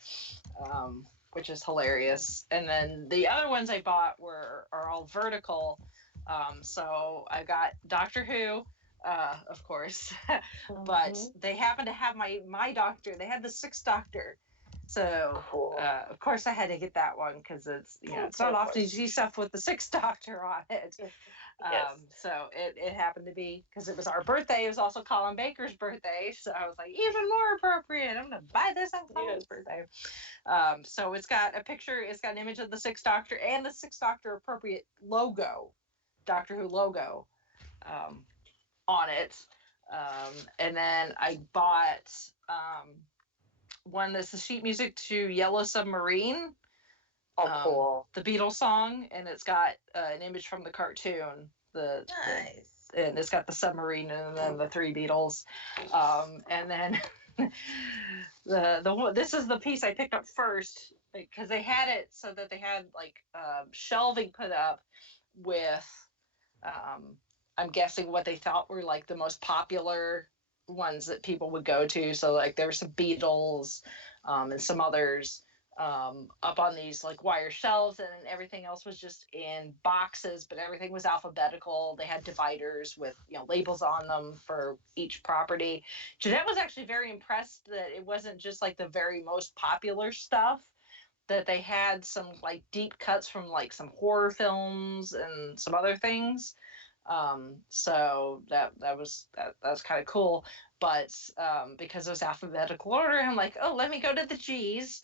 which is hilarious. And then the other ones I bought are all vertical. So I got Doctor Who, of course, but they happen to have my Doctor. They had the Sixth Doctor, so Cool. Of course I had to get that one because it's it's not often you see stuff with the Sixth Doctor on it. Yes. So it happened to be because it was our birthday. It was also Colin Baker's birthday, so I was like, even more appropriate. I'm gonna buy this on Colin's birthday. So it's got a picture. It's got an image of the Sixth Doctor and the Sixth Doctor appropriate logo, Doctor Who logo, on it. And then I bought one that's the sheet music to Yellow Submarine. Cool. The Beatles song, and it's got an image from the cartoon. Nice. And it's got the submarine and then the three Beatles. And then this is the piece I picked up first because they had it so that they had like shelving put up with I'm guessing what they thought were like the most popular ones that people would go to. So like there were some Beatles and some others up on these like wire shelves, and everything else was just in boxes, but everything was alphabetical. They had dividers with labels on them for each property. Jeanette was actually very impressed that it wasn't just like the very most popular stuff, that they had some like deep cuts from like some horror films and some other things. So that was kind of cool. But because it was alphabetical order, I'm like, oh, let me go to the G's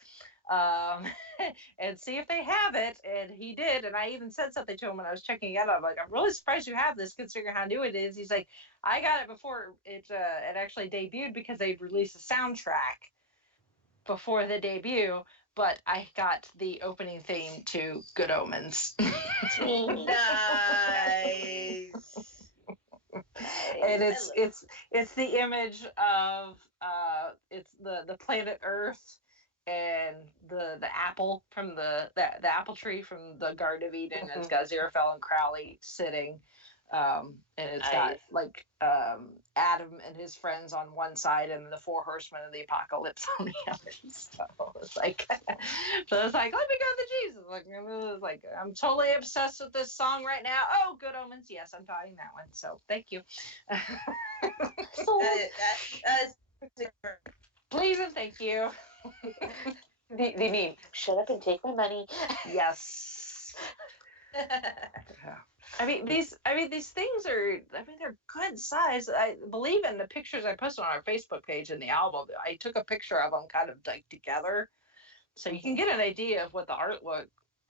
and see if they have it. And he did. And I even said something to him when I was checking it out. I'm like, I'm really surprised you have this considering how new it is. He's like, I got it before it actually debuted because they'd released a soundtrack before the debut. But I got the opening theme to Good Omens. Nice. And it's the image of it's the planet Earth and the apple from the apple tree from the Garden of Eden. It's got Aziraphale and Crowley sitting, and it's got like Adam and his friends on one side and the four horsemen of the apocalypse on the other. So it's like, let me go to the Jesus. Like I'm totally obsessed with this song right now. Oh, Good Omens. Yes, I'm buying that one. So thank you. Please and thank you. The meme. Shut up and take my money. Yes. I mean these things are. They're good size. I believe in the pictures I posted on our Facebook page in the album. I took a picture of them kind of like together, so you can get an idea of what the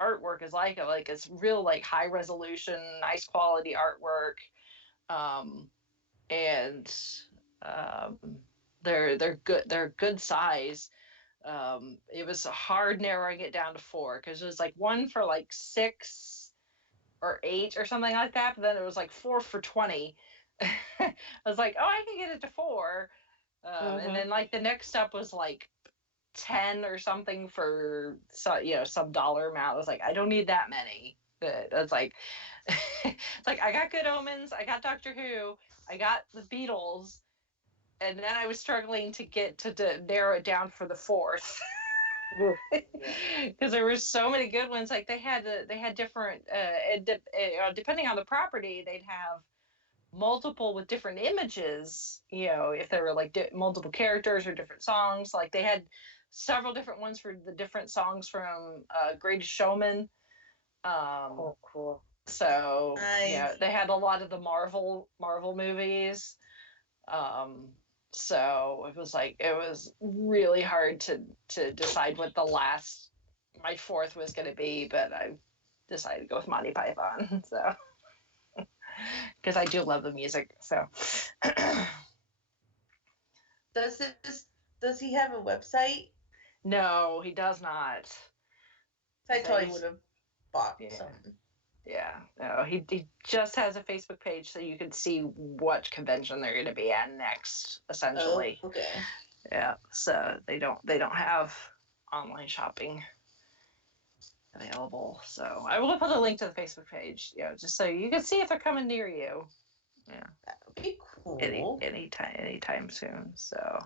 artwork is like. Like it's real like high resolution, nice quality artwork, and they're good. They're good size. It was hard narrowing it down to 4 because it was like one for like 6 or 8 or something like that, but then it was like 4 for 20. I was like, oh, I can get it to 4. And then like the next step was like 10 or something for some dollar amount. I was like, I don't need that many. It's like it's like I got Good Omens, I got Doctor Who, I got the Beatles, and then I was struggling to get to narrow it down for the 4th. Because there were so many good ones. Like they had different depending on the property, they'd have multiple with different images, if there were like multiple characters or different songs. Like they had several different ones for the different songs from Greatest Showman. Cool. So Nice. they had a lot of the Marvel movies. So it was really hard to decide what my 4th was going to be, but decided to go with Monty Python. So, because I do love the music. So, Does he have a website? no, he does not. I totally would have bought some. Yeah, no, he just has a Facebook page so you can see what convention they're going to be at next, essentially. Oh, okay. Yeah, so they don't have online shopping available. So I will put a link to the Facebook page, just so you can see if they're coming near you. Yeah, that would be cool. Anytime soon. So,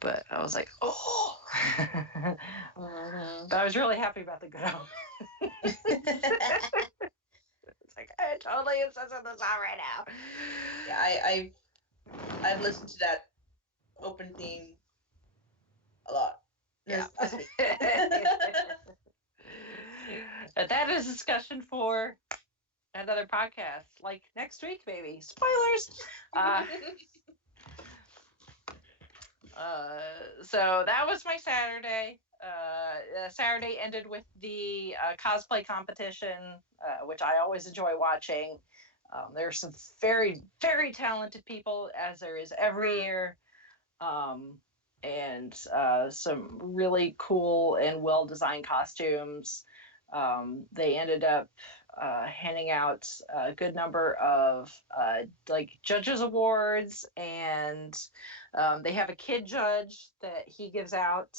but I was like, oh. But I was really happy about the good Omens. It's like I totally obsessed with this song right now. Yeah, I've listened to that open theme a lot. Yeah. But that is discussion for another podcast, like next week, maybe. Spoilers. So that was my Saturday. Saturday ended with the cosplay competition, which I always enjoy watching. There's some very, very talented people, as there is every year, and some really cool and well-designed costumes. They ended up handing out a good number of like judges awards, and they have a kid judge that he gives out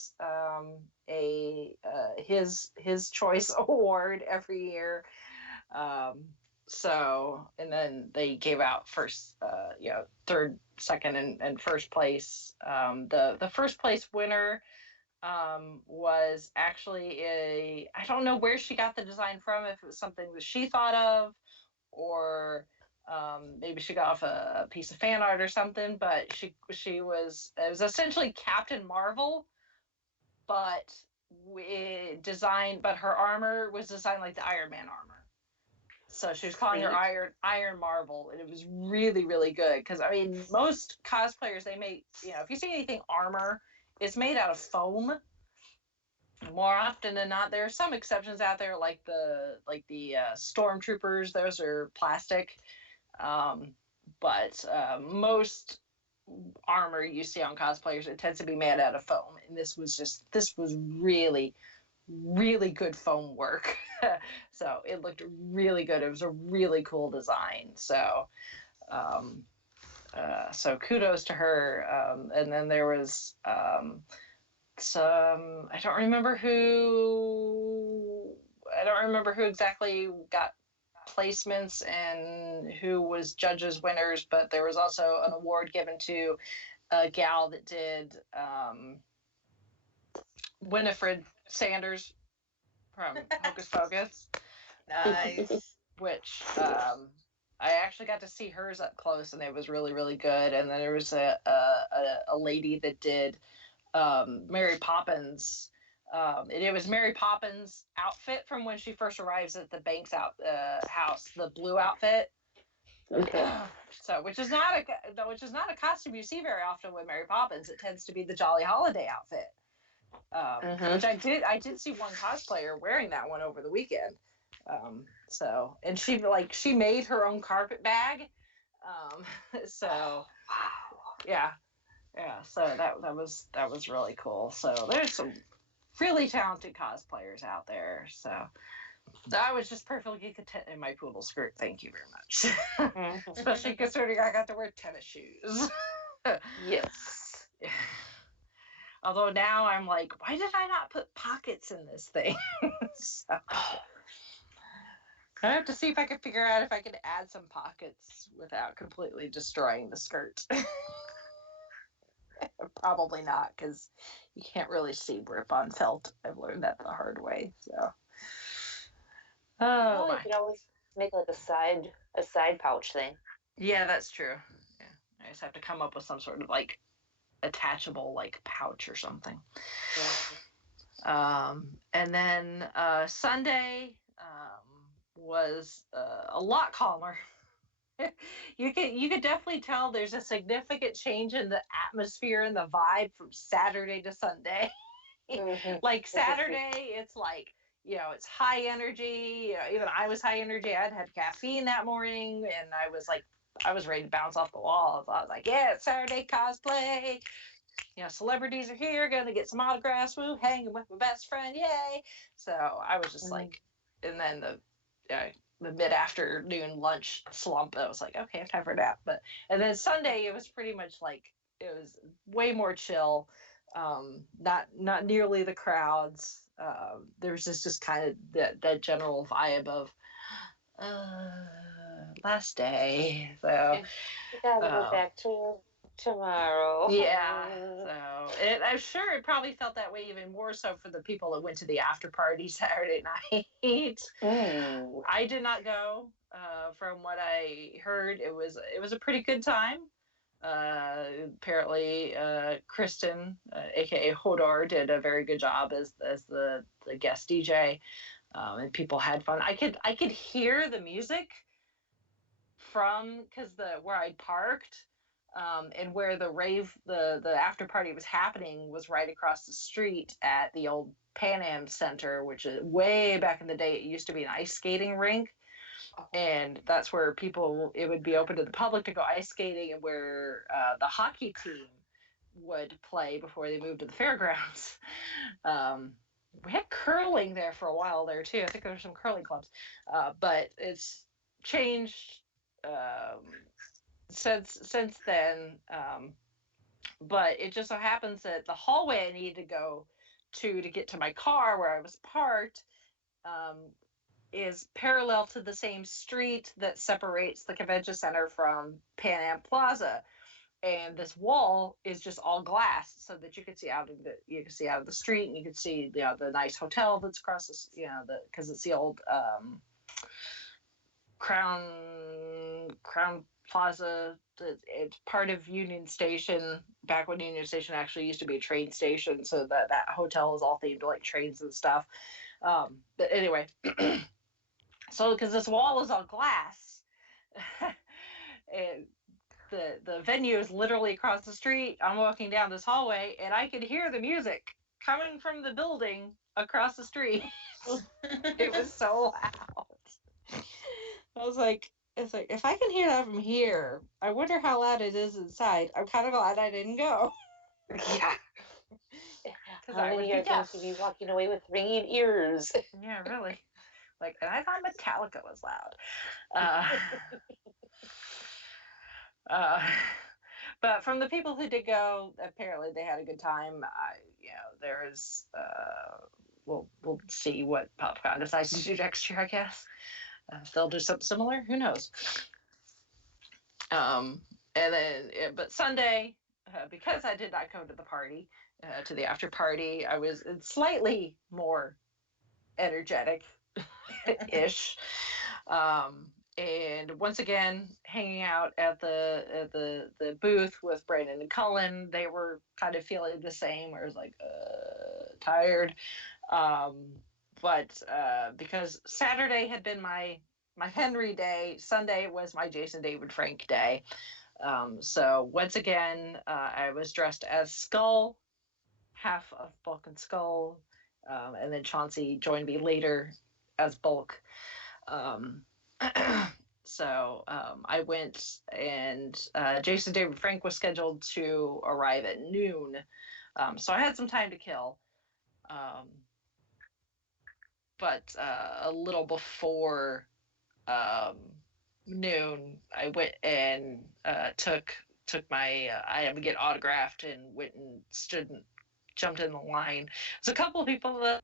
his choice award every year. So, and then they gave out first, third, second, and first place. The first place winner was actually I don't know where she got the design from, if it was something that she thought of, or maybe she got off a piece of fan art or something, but it was essentially Captain Marvel, but her armor was designed like the Iron Man armor. So she was calling her Iron Marvel, and it was really, really good. Because, I mean, most cosplayers, they make, if you see anything armor, it's made out of foam. More often than not, there are some exceptions out there, like the stormtroopers. Those are plastic. But most armor you see on cosplayers, it tends to be made out of foam. And this was really, really good foam work. So it looked really good. It was a really cool design. So so kudos to her. And then there was some, I don't remember who exactly got placements and who was judges winners, but there was also an award given to a gal that did Winifred Sanders from Hocus Pocus. Nice. Which I actually got to see hers up close, and it was really, really good. And then there was a lady that did Mary Poppins. And it was Mary Poppins' outfit from when she first arrives at the Banks house, the blue outfit. Okay. So, which is not a costume you see very often with Mary Poppins. It tends to be the Jolly Holiday outfit. Which I did see one cosplayer wearing that one over the weekend. So, and she made her own carpet bag. So, wow. Yeah. So that was really cool. So there's some really talented cosplayers out there. So I was just perfectly content in my poodle skirt. Thank you very much. Especially considering I got to wear tennis shoes. Yes. Yeah. Although now I'm like, why did I not put pockets in this thing? So I have to see if I can figure out if I can add some pockets without completely destroying the skirt. Probably not, because you can't really see grip on felt. I've learned that the hard way. So, well, you could always make like a side pouch thing. Yeah, that's true. Yeah, I just have to come up with some sort of like attachable like pouch or something. Yeah. And then Sunday was a lot calmer. You could definitely tell there's a significant change in the atmosphere and the vibe from Saturday to Sunday. Like Saturday, it's like it's high energy. Even I was high energy. I'd had caffeine that morning, and I was ready to bounce off the walls. I was like, yeah, it's Saturday cosplay. Celebrities are here, gonna get some autographs. Woo, hanging with my best friend, yay! So I was just like, and then the mid-afternoon lunch slump. I was like, okay, time for a nap. And then Sunday, it was pretty much like it was way more chill. Not nearly the crowds. There was just kind of that general vibe of last day. So we gotta go back to tomorrow. Yeah. So I'm sure it probably felt that way even more so for the people that went to the after party Saturday night. Ooh. I did not go. From what I heard, it was a pretty good time. Apparently, Kristen, aka Hodor, did a very good job as the guest DJ, and people had fun. I could hear the music from because where I parked. And where the rave, the after party was happening was right across the street at the old Pan Am Center, which is way back in the day. It used to be an ice skating rink, and that's where it would be open to the public to go ice skating, and where the hockey team would play before they moved to the fairgrounds. We had curling there for a while there too. I think there were some curling clubs, but it's changed. Since then, but it just so happens that the hallway I needed to go to get to my car where I was parked is parallel to the same street that separates the convention center from Pan Am Plaza, and this wall is just all glass so that you can see out of the street, and you can see the nice hotel that's across this, because it's the old Crown Plaza. It's part of Union Station, back when Union Station actually used to be a train station, so that hotel is all themed to like trains and stuff. But anyway, so because this wall is all glass, and the venue is literally across the street. I'm walking down this hallway, and I could hear the music coming from the building across the street. It was so loud. I was like, it's like, if I can hear that from here, I wonder how loud it is inside. I'm kind of glad I didn't go. Yeah. Because How I would many be are going deaf. to be walking away with ringing ears? Yeah, really. Like, and I thought Metallica was loud. But from the people who did go, apparently they had a good time. There's, we'll see what PopCon decides to do next year, I guess. If they'll do something similar, who knows? And then, but Sunday, because I did not go to the party, to the after party, I was slightly more energetic ish. And once again, hanging out at the booth with Brandon and Cullen, they were kind of feeling the same. Where it was like tired, but because Saturday had been my Henry day, Sunday was my Jason David Frank day. So once again, I was dressed as Skull, half of Bulk and Skull, and then Chauncey joined me later as Bulk. So I went, and Jason David Frank was scheduled to arrive at noon. So I had some time to kill. But a little before noon, I went and took my item to get autographed, and went and jumped in the line. There's a couple of people that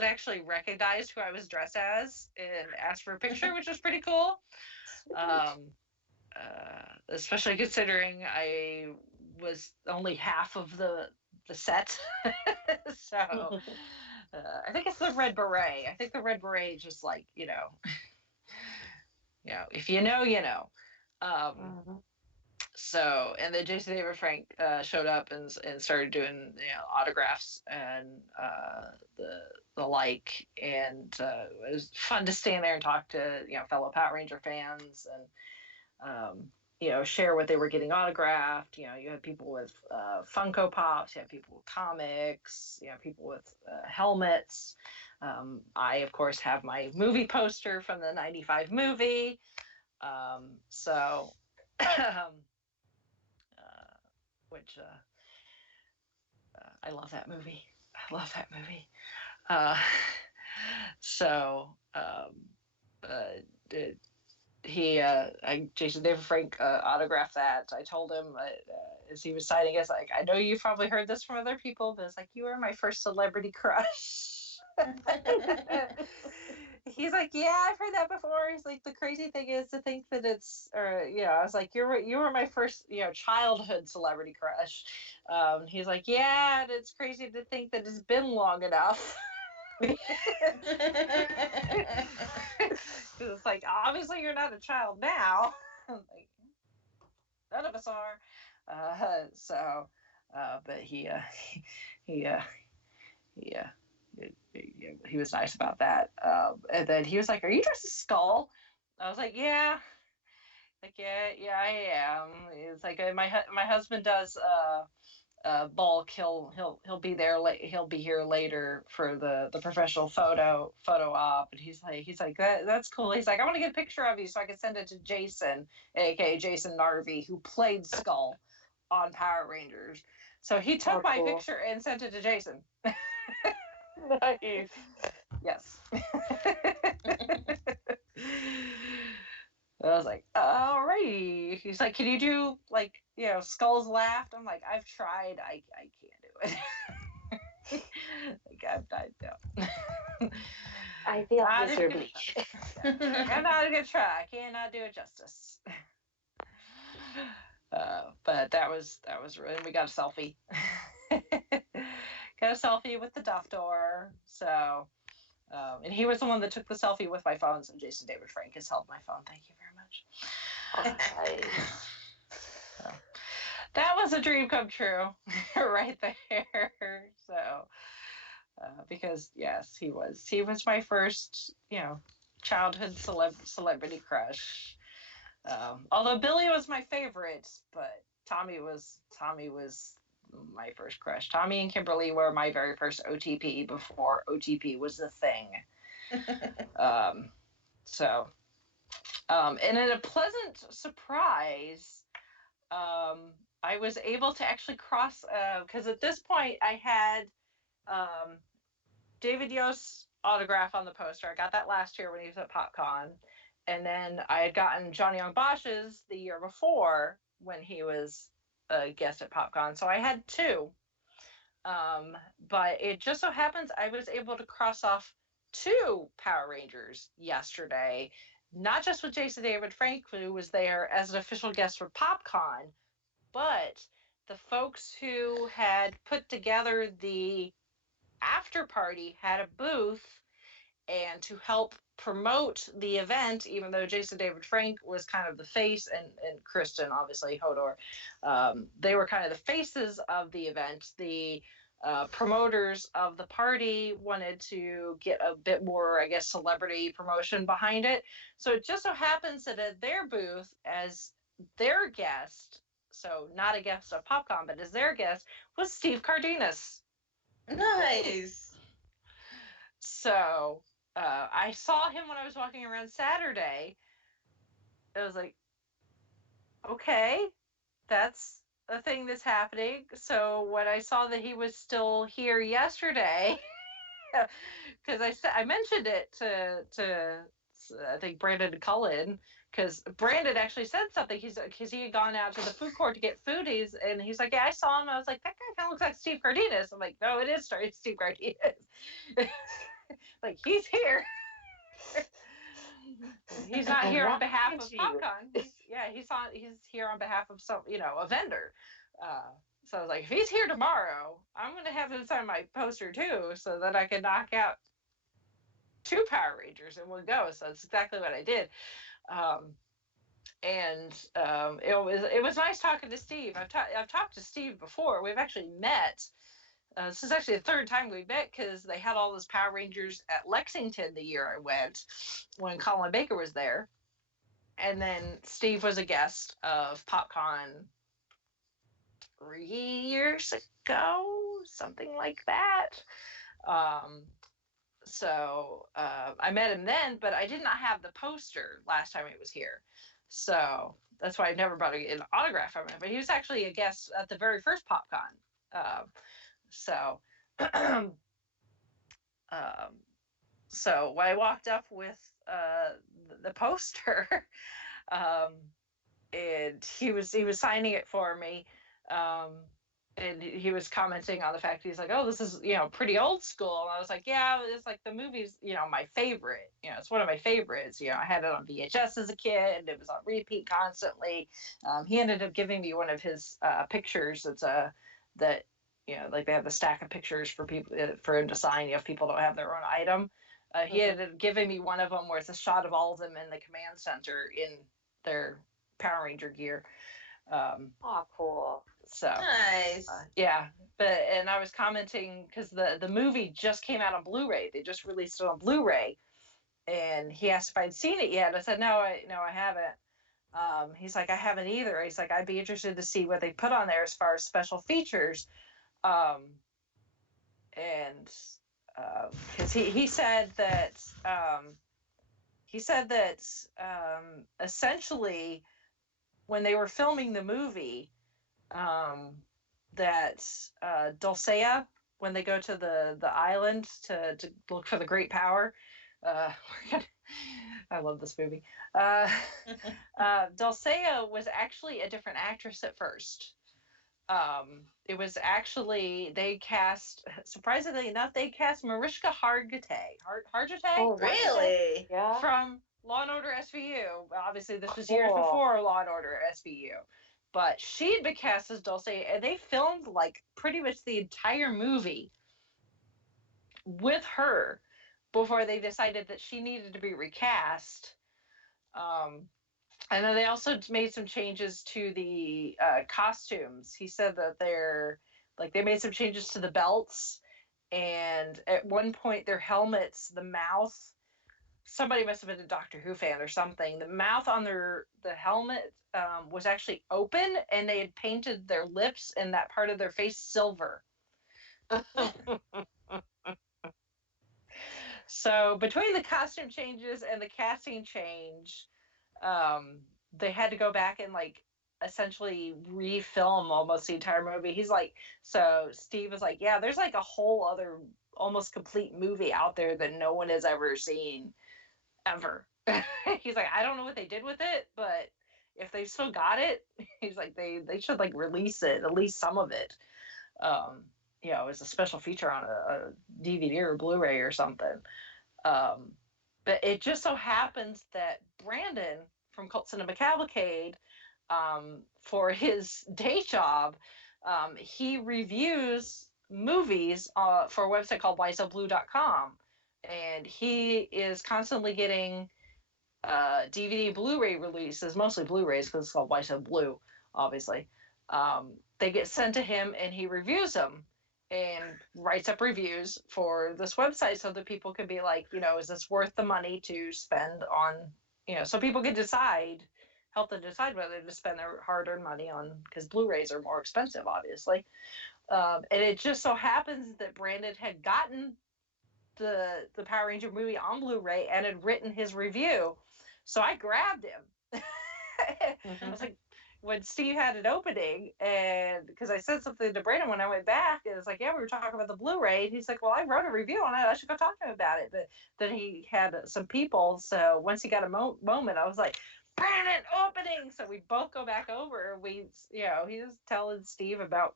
actually recognized who I was dressed as and asked for a picture, which was pretty cool. Especially considering I was only half of the set. So I think it's the red beret. I think the red beret is just like, if you know, you know. So, and then Jason David Frank showed up and started doing autographs and the like, and it was fun to stand there and talk to fellow Power Ranger fans, and share what they were getting autographed. You had people with Funko Pops, you had people with comics, you had people with helmets. I, of course, have my movie poster from the 95 movie. So, which I love that movie. I love that movie. So, Jason David Frank autographed that. I told him as he was signing it, like, I know you've probably heard this from other people, but it's like, you were my first celebrity crush. He's like, yeah, I've heard that before. He's like, the crazy thing is to think that it's, I was like, you were my first, childhood celebrity crush. He's like, yeah, and it's crazy to think that it's been long enough. It's like, obviously you're not a child now. Like, none of us are. But he was nice about that. And then he was like, "Are you dressed as Skull?" I was like, "Yeah." Like, yeah, I am. It's like my husband does bulk. He'll be there. He'll be here later for the professional photo op. And he's like that's cool. He's like, I want to get a picture of you so I can send it to Jason, aka Jason Narvey, who played Skull on Power Rangers. So he took my picture and sent it to Jason. Nice. Yes. I was like, alrighty. He's like, can you do Skull's laughed? I'm like, I've tried. I can't do it. Like, I don't. I feel miserably. I'm not a good try. I cannot do it justice. But that was really. We got a selfie. Got a selfie with the Duff Door. So. And he was the one that took the selfie with my phone, so Jason David Frank has held my phone. Thank you very much. So, that was a dream come true right there. So, because yes, he was my first, childhood celebrity crush. Although Billy was my favorite, but Tommy was my first crush. Tommy and Kimberly were my very first OTP before OTP was a thing. And in a pleasant surprise, I was able to actually cross, because at this point I had David Yost's autograph on the poster. I got that last year when he was at PopCon. And then I had gotten Johnny Young Bosch's the year before when he was a guest at PopCon. So I had two. But it just so happens I was able to cross off two Power Rangers yesterday, not just with Jason David Frank, who was there as an official guest for PopCon, but the folks who had put together the after party had a booth, and to help promote the event, even though Jason David Frank was kind of the face, and Kristen, obviously, Hodor, they were kind of the faces of the event. The promoters of the party wanted to get a bit more, I guess, celebrity promotion behind it. So it just so happens that at their booth, as their guest, so not a guest of PopCon, but as their guest, was Steve Cardenas. Nice. So I saw him when I was walking around Saturday. I was like, okay, that's a thing that's happening. So when I saw that he was still here yesterday, because I mentioned it to I think Brandon Cullen, because Brandon actually said something. Because he had gone out to the food court to get foodies, and he's like, yeah, I saw him. I was like, that guy kind of looks like Steve Cardenas. I'm like, no, it's Steve Cardenas. Like, he's here. He's not here on behalf of PopCon. He's here on behalf of some, a vendor. So I was like, if he's here tomorrow, I'm going to have him sign my poster too, so that I can knock out two Power Rangers in one go. So that's exactly what I did. It was nice talking to Steve. I've talked to Steve before. We've actually met. This is actually the third time we met, because they had all those Power Rangers at Lexington the year I went, when Colin Baker was there. And then Steve was a guest of PopCon 3 years ago, something like that. So I met him then, but I did not have the poster last time he was here. So that's why I've never bought an autograph from him. But he was actually a guest at the very first PopCon. So so when I walked up with the poster, and he was signing it for me, and he was commenting on the fact he's like, oh, this is pretty old school. And I was like, yeah, it's like the movie's my favorite. It's one of my favorites. I had it on VHS as a kid, and it was on repeat constantly. He ended up giving me one of his pictures. It's that like they have the stack of pictures for people for him to sign if people don't have their own item. He ended up giving me one of them where it's a shot of all of them in the command center in their Power Ranger gear. Oh, cool. So Nice. and I was commenting because the movie just came out on Blu-ray. They just released it on Blu-ray, and he asked if I'd seen it yet. I said no, I haven't. He's like, I haven't either. He's like, I'd be interested to see what they put on there as far as special features. Because he said that essentially when they were filming the movie, that Dulcea, when they go to the island to look for the great power, I love this movie. Dulcea was actually a different actress at first. It was actually, surprisingly enough, they cast Mariska Hargitay. Oh, Really? Yeah. From Law and Order SVU. Obviously, this was years before Law and Order SVU. But she'd been cast as Dulce, and they filmed like pretty much the entire movie with her before they decided that she needed to be recast. And then they also made some changes to the costumes. He said that they made some changes to the belts, and at one point their helmets, the mouth, somebody must have been a Doctor Who fan or something. The mouth on the helmet was actually open, and they had painted their lips and that part of their face silver. So between the costume changes and the casting change, they had to go back and like essentially refilm almost the entire movie. He's like, so Steve was like, yeah, there's like a whole other almost complete movie out there that no one has ever seen ever. He's like, I don't know what they did with it, but if they still got it, he's like, they should like release it, at least some of it. As a special feature on a DVD or Blu-ray or something. But it just so happens that Brandon from Cult Cinema Cavalcade, for his day job, he reviews movies for a website called whysobblue.com, and he is constantly getting DVD Blu-ray releases, mostly Blu-rays because it's called Why So Blue, obviously. They get sent to him, and he reviews them and writes up reviews for this website so that people can be like, is this worth the money to spend on, so people can help them decide whether to spend their hard-earned money on, because Blu-rays are more expensive, obviously. And it just so happens that Brandon had gotten the Power Ranger movie on Blu-ray and had written his review. So I grabbed him. I was like, when Steve had an opening, and because I said something to Brandon when I went back, and it's like, yeah, we were talking about the Blu-ray, and he's like, well, I wrote a review on it, I should go talk to him about it. But then he had some people, so once he got a moment, I was like, Brandon, opening! So we both go back over, he was telling Steve about,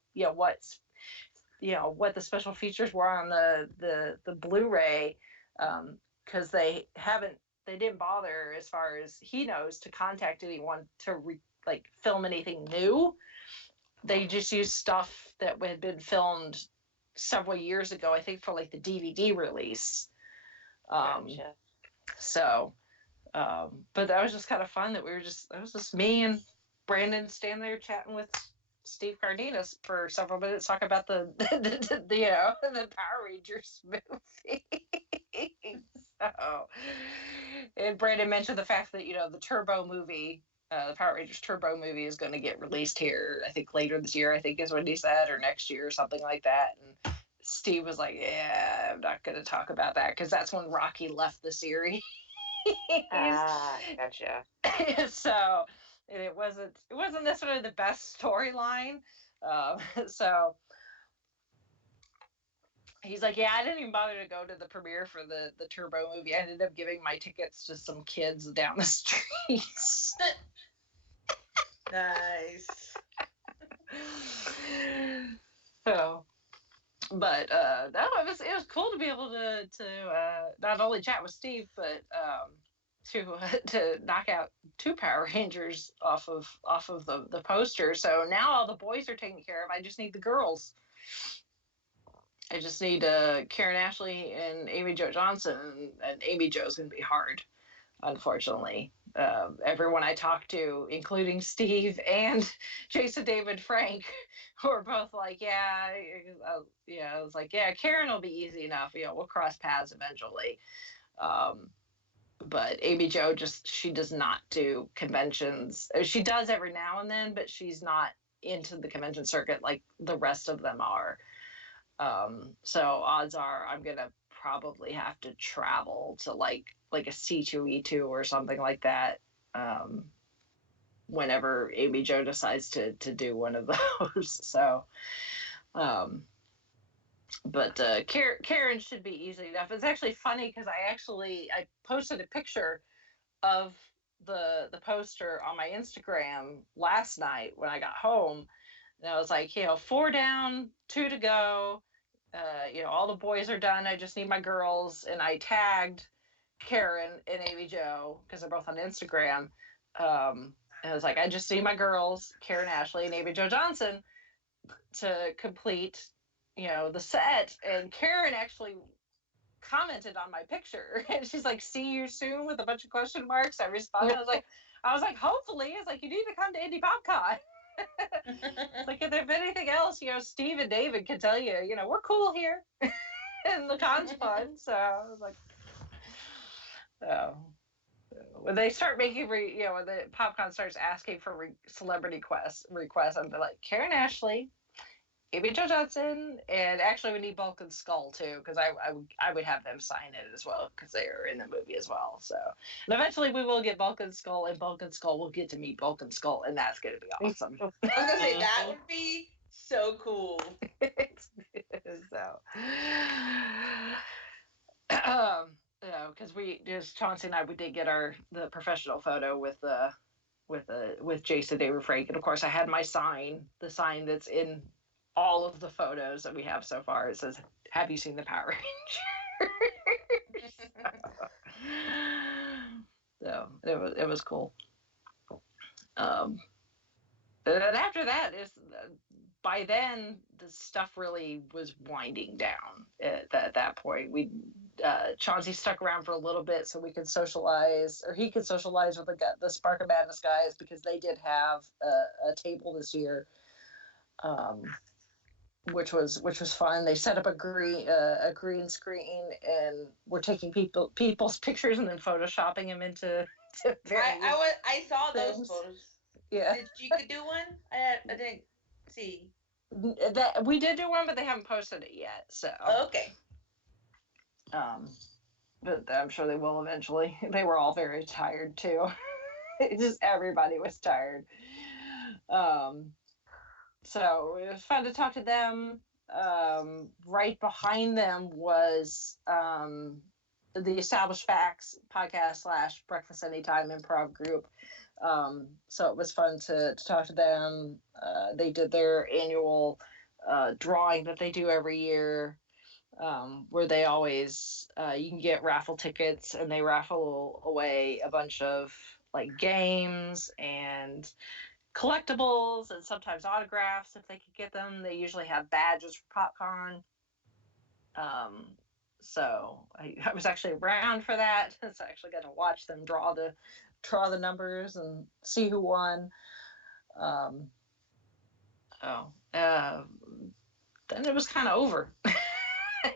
what the special features were on the Blu-ray, because they didn't bother, as far as he knows, to contact anyone to film anything new. They just used stuff that had been filmed several years ago, I think, for like the DVD release. Gotcha. So, but that was just kind of fun that it was just me and Brandon standing there chatting with Steve Cardenas for several minutes, talking about the Power Rangers movie. And Brandon mentioned the fact that, the Turbo movie, the Power Rangers Turbo movie is going to get released here, I think later this year, I think is what he said, or next year or something like that. And Steve was like, yeah, I'm not going to talk about that because that's when Rocky left the series. Gotcha. So it wasn't necessarily the best storyline. So he's like, yeah, I didn't even bother to go to the premiere for the Turbo movie. I ended up giving my tickets to some kids down the streets. Nice. So, but no, it was cool to be able to not only chat with Steve, but to knock out 2 Power Rangers off of the poster. So now all the boys are taken care of. I just need the girls. I just need Karen Ashley and Amy Jo Johnson, and Amy Jo's gonna be hard, unfortunately. Everyone I talked to, including Steve and Jason David Frank, were both like, yeah, I was like, yeah, Karen will be easy enough. We'll cross paths eventually. But Amy Jo she does not do conventions. She does every now and then, but she's not into the convention circuit like the rest of them are. So odds are I'm gonna probably have to travel to like a C2E2 or something like that. Whenever Amy Jo decides to do one of those. So, but Karen should be easy enough. It's actually funny because I posted a picture of the poster on my Instagram last night when I got home, and I was like, 4 down, 2 to go. All the boys are done. I just need my girls, and I tagged Karen and Amy Jo because they're both on Instagram. And I was like, I just need my girls, Karen Ashley and Amy Jo Johnson, to complete, the set. And Karen actually commented on my picture, and she's like, "See you soon," with a bunch of question marks. I responded. I was like, hopefully. It's like, you need to come to Indie PopCon. It's like, if there's anything else, Steve and David can tell you, we're cool here, and the con's fun. So I was like, oh. When they start making, when the PopCon starts asking for celebrity requests, I'm like, Karen Ashley, Amy Jo Johnson, and actually we need Bulk and Skull too, because I would have them sign it as well because they are in the movie as well. So, and eventually we will get Bulk and Skull will get to meet Bulk and Skull, and that's gonna be awesome. I was gonna say that would be so cool. So, because Chauncey and I, we did get the professional photo with Jason David Frank, and of course I had my the sign that's in all of the photos that we have so far. It says, "Have you seen the Power Rangers?" So it was cool. And after that by then the stuff really was winding down at that point. Chauncey stuck around for a little bit so we could socialize, or he could socialize with the Spark of Madness guys, because they did have a table this year, which was fun. They set up a green screen, and we're taking people's pictures and then photoshopping them into. I saw those photos. Yeah. Did you could do one? I didn't see. That we did do one, but they haven't posted it yet. So. Okay. But I'm sure they will eventually. They were all very tired too. Just everybody was tired. So it was fun to talk to them. Right behind them was the Established Facts podcast / Breakfast Anytime improv group. So it was fun to talk to them. They did their annual drawing that they do every year, where they always you can get raffle tickets, and they raffle away a bunch of like games and collectibles, and sometimes autographs if they could get them. They usually have badges for PopCon. So I was actually around for that. So I actually got to watch them draw the numbers and see who won. Then it was kind of over.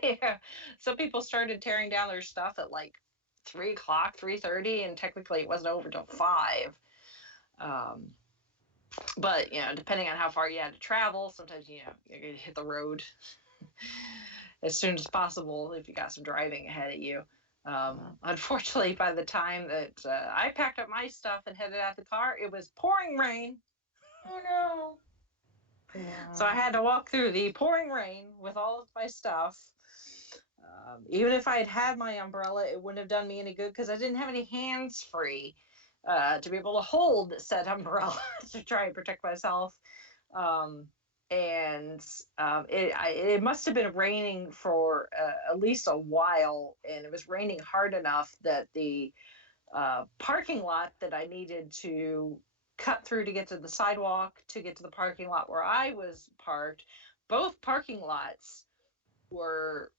Yeah. Some people started tearing down their stuff at like 3 o'clock, 3:30, and technically it wasn't over till 5. But, depending on how far you had to travel, sometimes, you hit the road as soon as possible if you got some driving ahead of you. Unfortunately, by the time that I packed up my stuff and headed out the car, it was pouring rain. Oh no. Yeah. So I had to walk through the pouring rain with all of my stuff. Even if I had had my umbrella, it wouldn't have done me any good because I didn't have any hands free to be able to hold said umbrella to try and protect myself. It must have been raining for at least a while, and it was raining hard enough that the parking lot that I needed to cut through to get to the sidewalk to get to the parking lot where I was parked, both parking lots were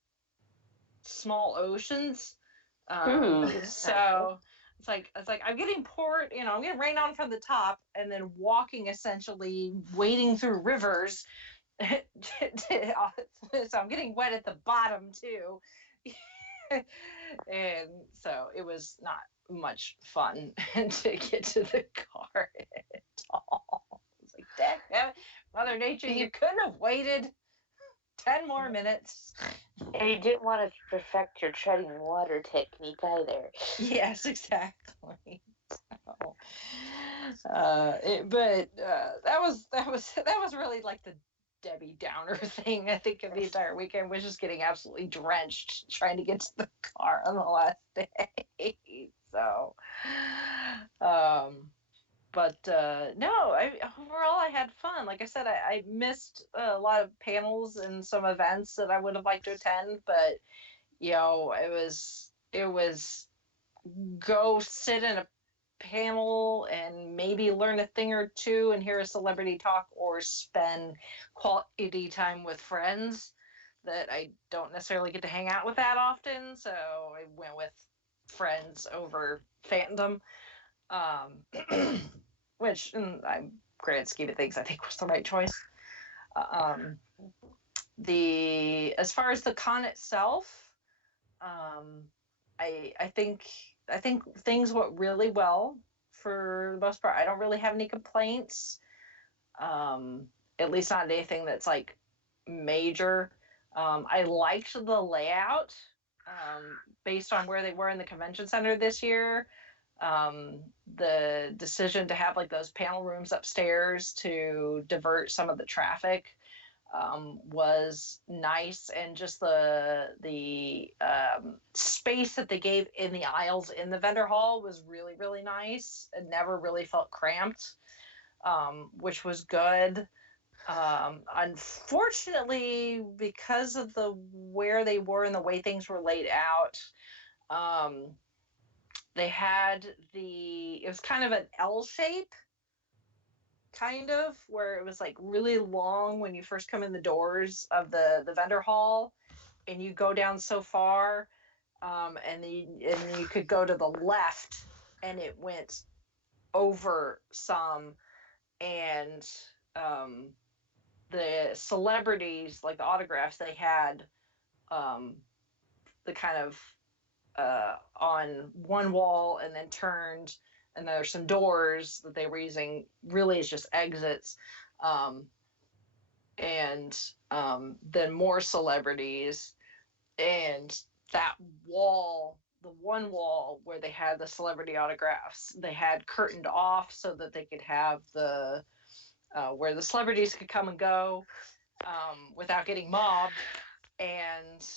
small oceans. So it's like I'm getting poured, I'm getting rain on from the top and then walking, essentially wading through rivers. So I'm getting wet at the bottom too. And so it was not much fun to get to the car at all. It's like, damn, Mother Nature, you couldn't have waited 10 more minutes. And you didn't want to perfect your treading water technique either. Yes, exactly. So, that was really like the Debbie Downer thing. I think of the entire weekend was just getting absolutely drenched trying to get to the car on the last day. So, no, overall I had fun. Like I said, I missed a lot of panels and some events that I would have liked to attend, but it was go sit in a panel and maybe learn a thing or two and hear a celebrity talk, or spend quality time with friends that I don't necessarily get to hang out with that often. So I went with friends over fandom. Which, in grand scheme of things, I think was the right choice. As far as the con itself, I think things went really well for the most part. I don't really have any complaints. At least not anything that's like major. I liked the layout based on where they were in the convention center this year. The decision to have like those panel rooms upstairs to divert some of the traffic was nice, and just the space that they gave in the aisles in the vendor hall was really, really nice. It never really felt cramped, which was good. Unfortunately, because of where they were and the way things were laid out, they had it was kind of an L shape, kind of, where it was like really long when you first come in the doors of the vendor hall, and you go down so far, and you could go to the left, and it went over some, and the celebrities, like the autographs they had, the kind of on one wall and then turned, and there's some doors that they were using really as just exits, and then more celebrities, and that wall, the one wall where they had the celebrity autographs, they had curtained off so that they could have the where the celebrities could come and go without getting mobbed, and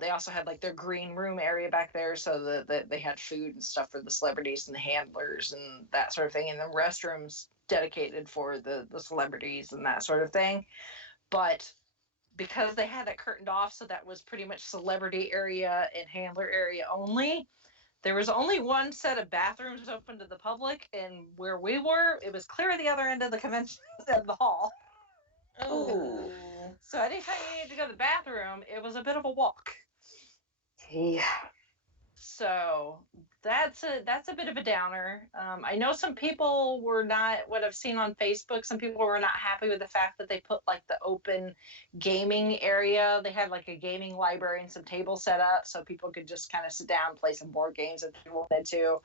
they also had like their green room area back there, so that they had food and stuff for the celebrities and the handlers and that sort of thing, and the restrooms dedicated for the celebrities and that sort of thing. But because they had that curtained off, so that was pretty much celebrity area and handler area only, there was only one set of bathrooms open to the public, and where we were, it was clear at the other end of the convention of the hall. Oh. So anytime you needed to go to the bathroom, it was a bit of a walk. Yeah. So that's a bit of a downer. I know some people were not, what I've seen on Facebook, some people were not happy with the fact that they put like the open gaming area. They had like a gaming library and some tables set up so people could just kind of sit down, play some board games if they wanted to.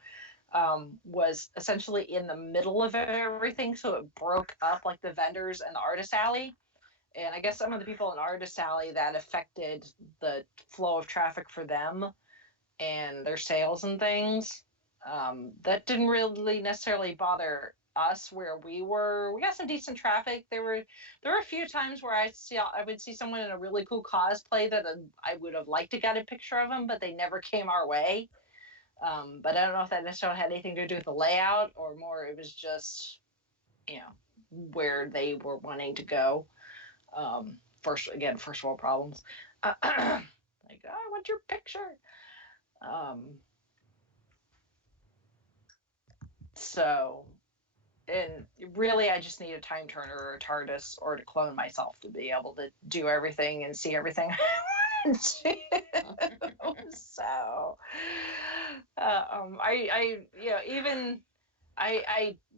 Was essentially in the middle of everything, so it broke up like the vendors and the artist alley. And I guess some of the people in artist alley, that affected the flow of traffic for them and their sales and things. That didn't really necessarily bother us where we were. We got some decent traffic. There were a few times where I would see someone in a really cool cosplay that I would have liked to get a picture of them, but they never came our way. But I don't know if that necessarily had anything to do with the layout or more it was just, where they were wanting to go. First world problems. Like, I want your picture. So, and really, I just need a time turner or a TARDIS or to clone myself to be able to do everything and see everything I want to. So, I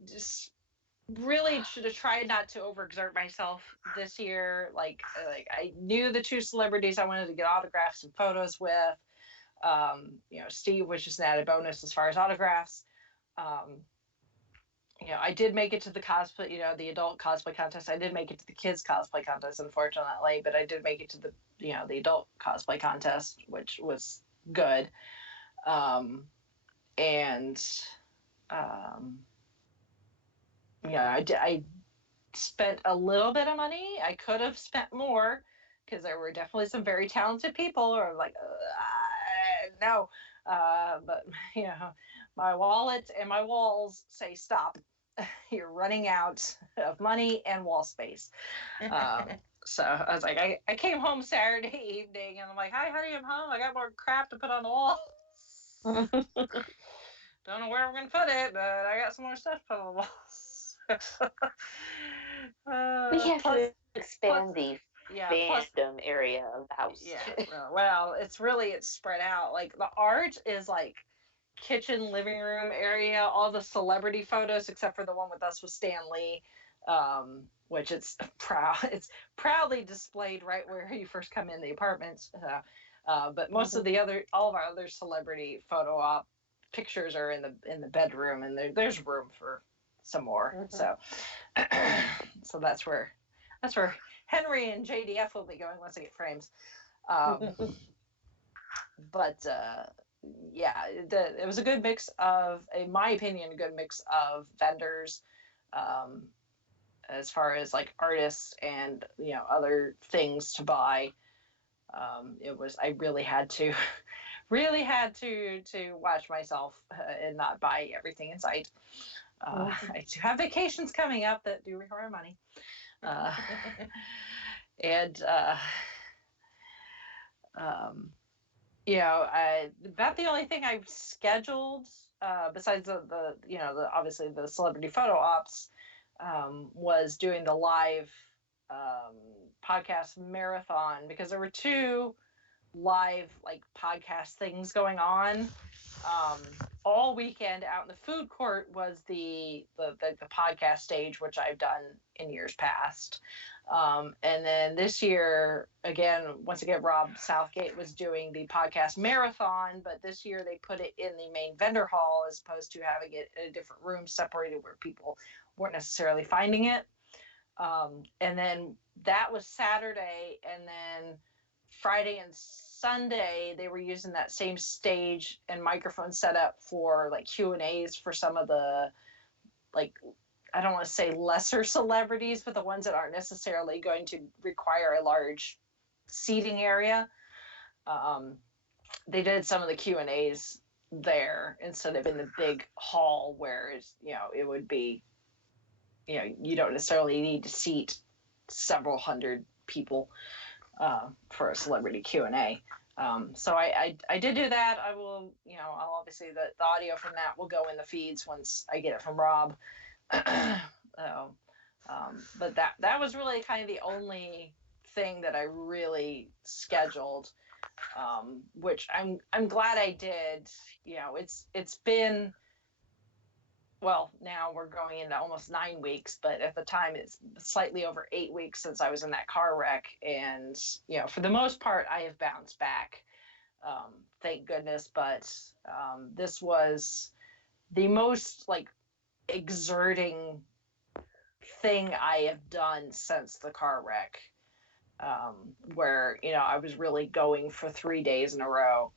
just really should have tried not to overexert myself this year. Like I knew the two celebrities I wanted to get autographs and photos with. Steve was just an added bonus as far as autographs. I did make it to the cosplay, the adult cosplay contest. I did make it to the kids cosplay contest, unfortunately, but I did make it to the adult cosplay contest, which was good. I spent a little bit of money. I could have spent more because there were definitely some very talented people who are like, no. But, my wallet and my walls say stop. You're running out of money and wall space. So I was like, I came home Saturday evening and I'm like, hi, honey, I'm home. I got more crap to put on the wall. Don't know where I'm going to put it, but I got some more stuff to put on the walls. We have to expand the fandom area of the house. Yeah, well, it's spread out. Like the art is like kitchen, living room area, all the celebrity photos except for the one with us with Stan Lee, which it's proudly displayed right where you first come in the apartments. But most of all of our other celebrity photo op pictures are in the bedroom, and there's room for some more. So that's where Henry and JDF will be going once they get frames. But it was a good mix of, in my opinion, a good mix of vendors, as far as like artists and other things to buy. I really had to watch myself and not buy everything in sight. I do have vacations coming up that do require money, and about the only thing I've scheduled besides the obviously the celebrity photo ops was doing the live podcast marathon, because there were two live like podcast things going on all weekend. Out in the food court was the podcast stage, which I've done in years past, and then this year once again Rob Southgate was doing the podcast marathon, but this year they put it in the main vendor hall as opposed to having it in a different room separated where people weren't necessarily finding it. And then that was Saturday, and then Friday and Sunday they were using that same stage and microphone setup for like Q&As for some of the, like, I don't want to say lesser celebrities, but the ones that aren't necessarily going to require a large seating area. They did some of the Q&As there instead of in the big hall where it would be, you don't necessarily need to seat several hundred people for a celebrity Q&A. So I did do that. I will, I'll obviously the audio from that will go in the feeds once I get it from Rob. But that was really kind of the only thing that I really scheduled. which I'm glad I did. You know, it's been, well, now we're going into almost 9 weeks, but at the time it's slightly over 8 weeks since I was in that car wreck. And, you know, for the most part, I have bounced back. Thank goodness. But this was the most like exerting thing I have done since the car wreck, where, you know, I was really going for 3 days in a row.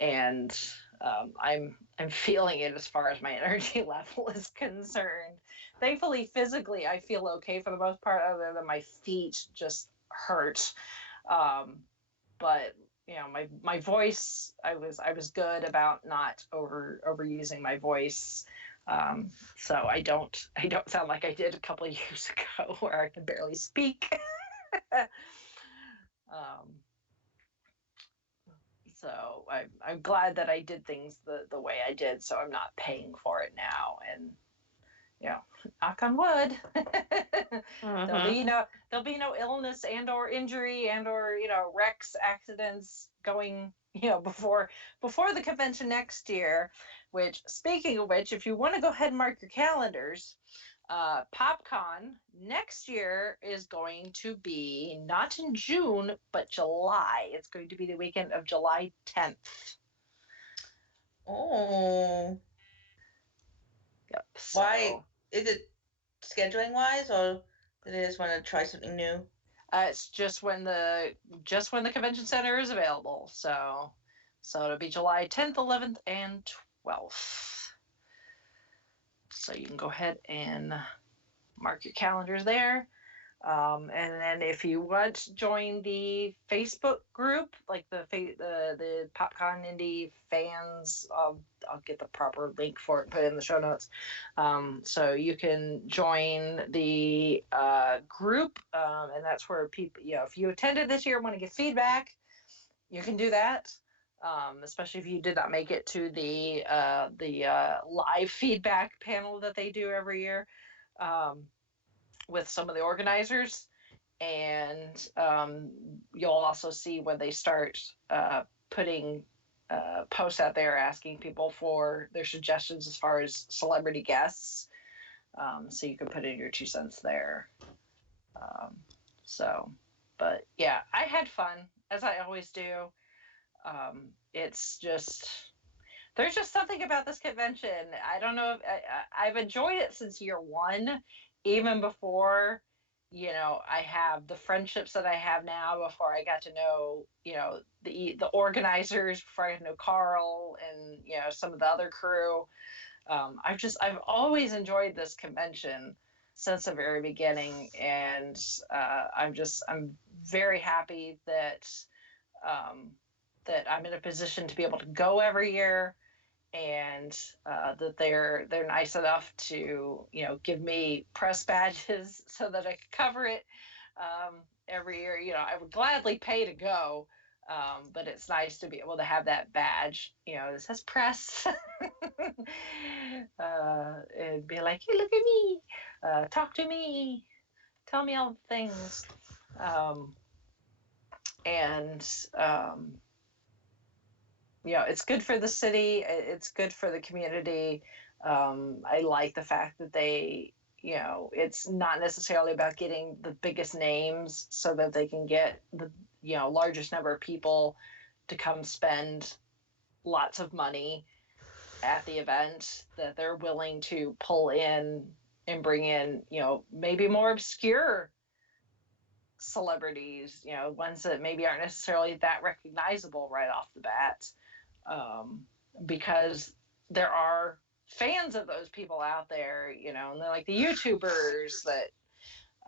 And I'm feeling it as far as my energy level is concerned. Thankfully, physically, I feel okay for the most part, other than my feet just hurt. But you know, my voice, I was good about not overusing my voice. So I don't sound like I did a couple of years ago where I can barely speak. So I'm glad that I did things the way I did, so I'm not paying for it now. And you know, knock on wood, there'll be no illness and or injury and or, you know, wrecks, accidents going, you know, before the convention next year. Which, speaking of which, if you want to go ahead and mark your calendars, PopCon next year is going to be not in June, but July. It's going to be the weekend of July 10th. Oh. Yep. So, why is it scheduling wise, or do they just want to try something new? it's just when the convention center is available. So it'll be July 10th, 11th, and 12th. So you can go ahead and mark your calendars there. And then if you want to join the Facebook group, like the PopCon Indie fans, I'll get the proper link for it, put it in the show notes. So you can join the group, and that's where people, you know, if you attended this year and want to give feedback, you can do that. Especially if you did not make it to the live feedback panel that they do every year. With some of the organizers, and you'll also see when they start putting posts out there asking people for their suggestions as far as celebrity guests, so you can put in your 2 cents there. But yeah, I had fun, as I always do. It's just, there's just something about this convention. I don't know if I've enjoyed it since year 1, even before, you know, I have the friendships that I have now, before I got to know, you know, the organizers, before I got to know Carl and, you know, some of the other crew. I've always enjoyed this convention since the very beginning. And I'm very happy that, that I'm in a position to be able to go every year, and that they're nice enough to, you know, give me press badges so that I can cover it every year. You know, I would gladly pay to go, but it's nice to be able to have that badge, you know, that says press, and be like, hey, look at me, talk to me, tell me all the things, and you know, it's good for the city. It's good for the community. I like the fact that they, you know, it's not necessarily about getting the biggest names so that they can get the, you know, largest number of people to come spend lots of money at the event, that they're willing to pull in and bring in, you know, maybe more obscure celebrities, you know, ones that maybe aren't necessarily that recognizable right off the bat. Because there are fans of those people out there, you know, and they're like the YouTubers that,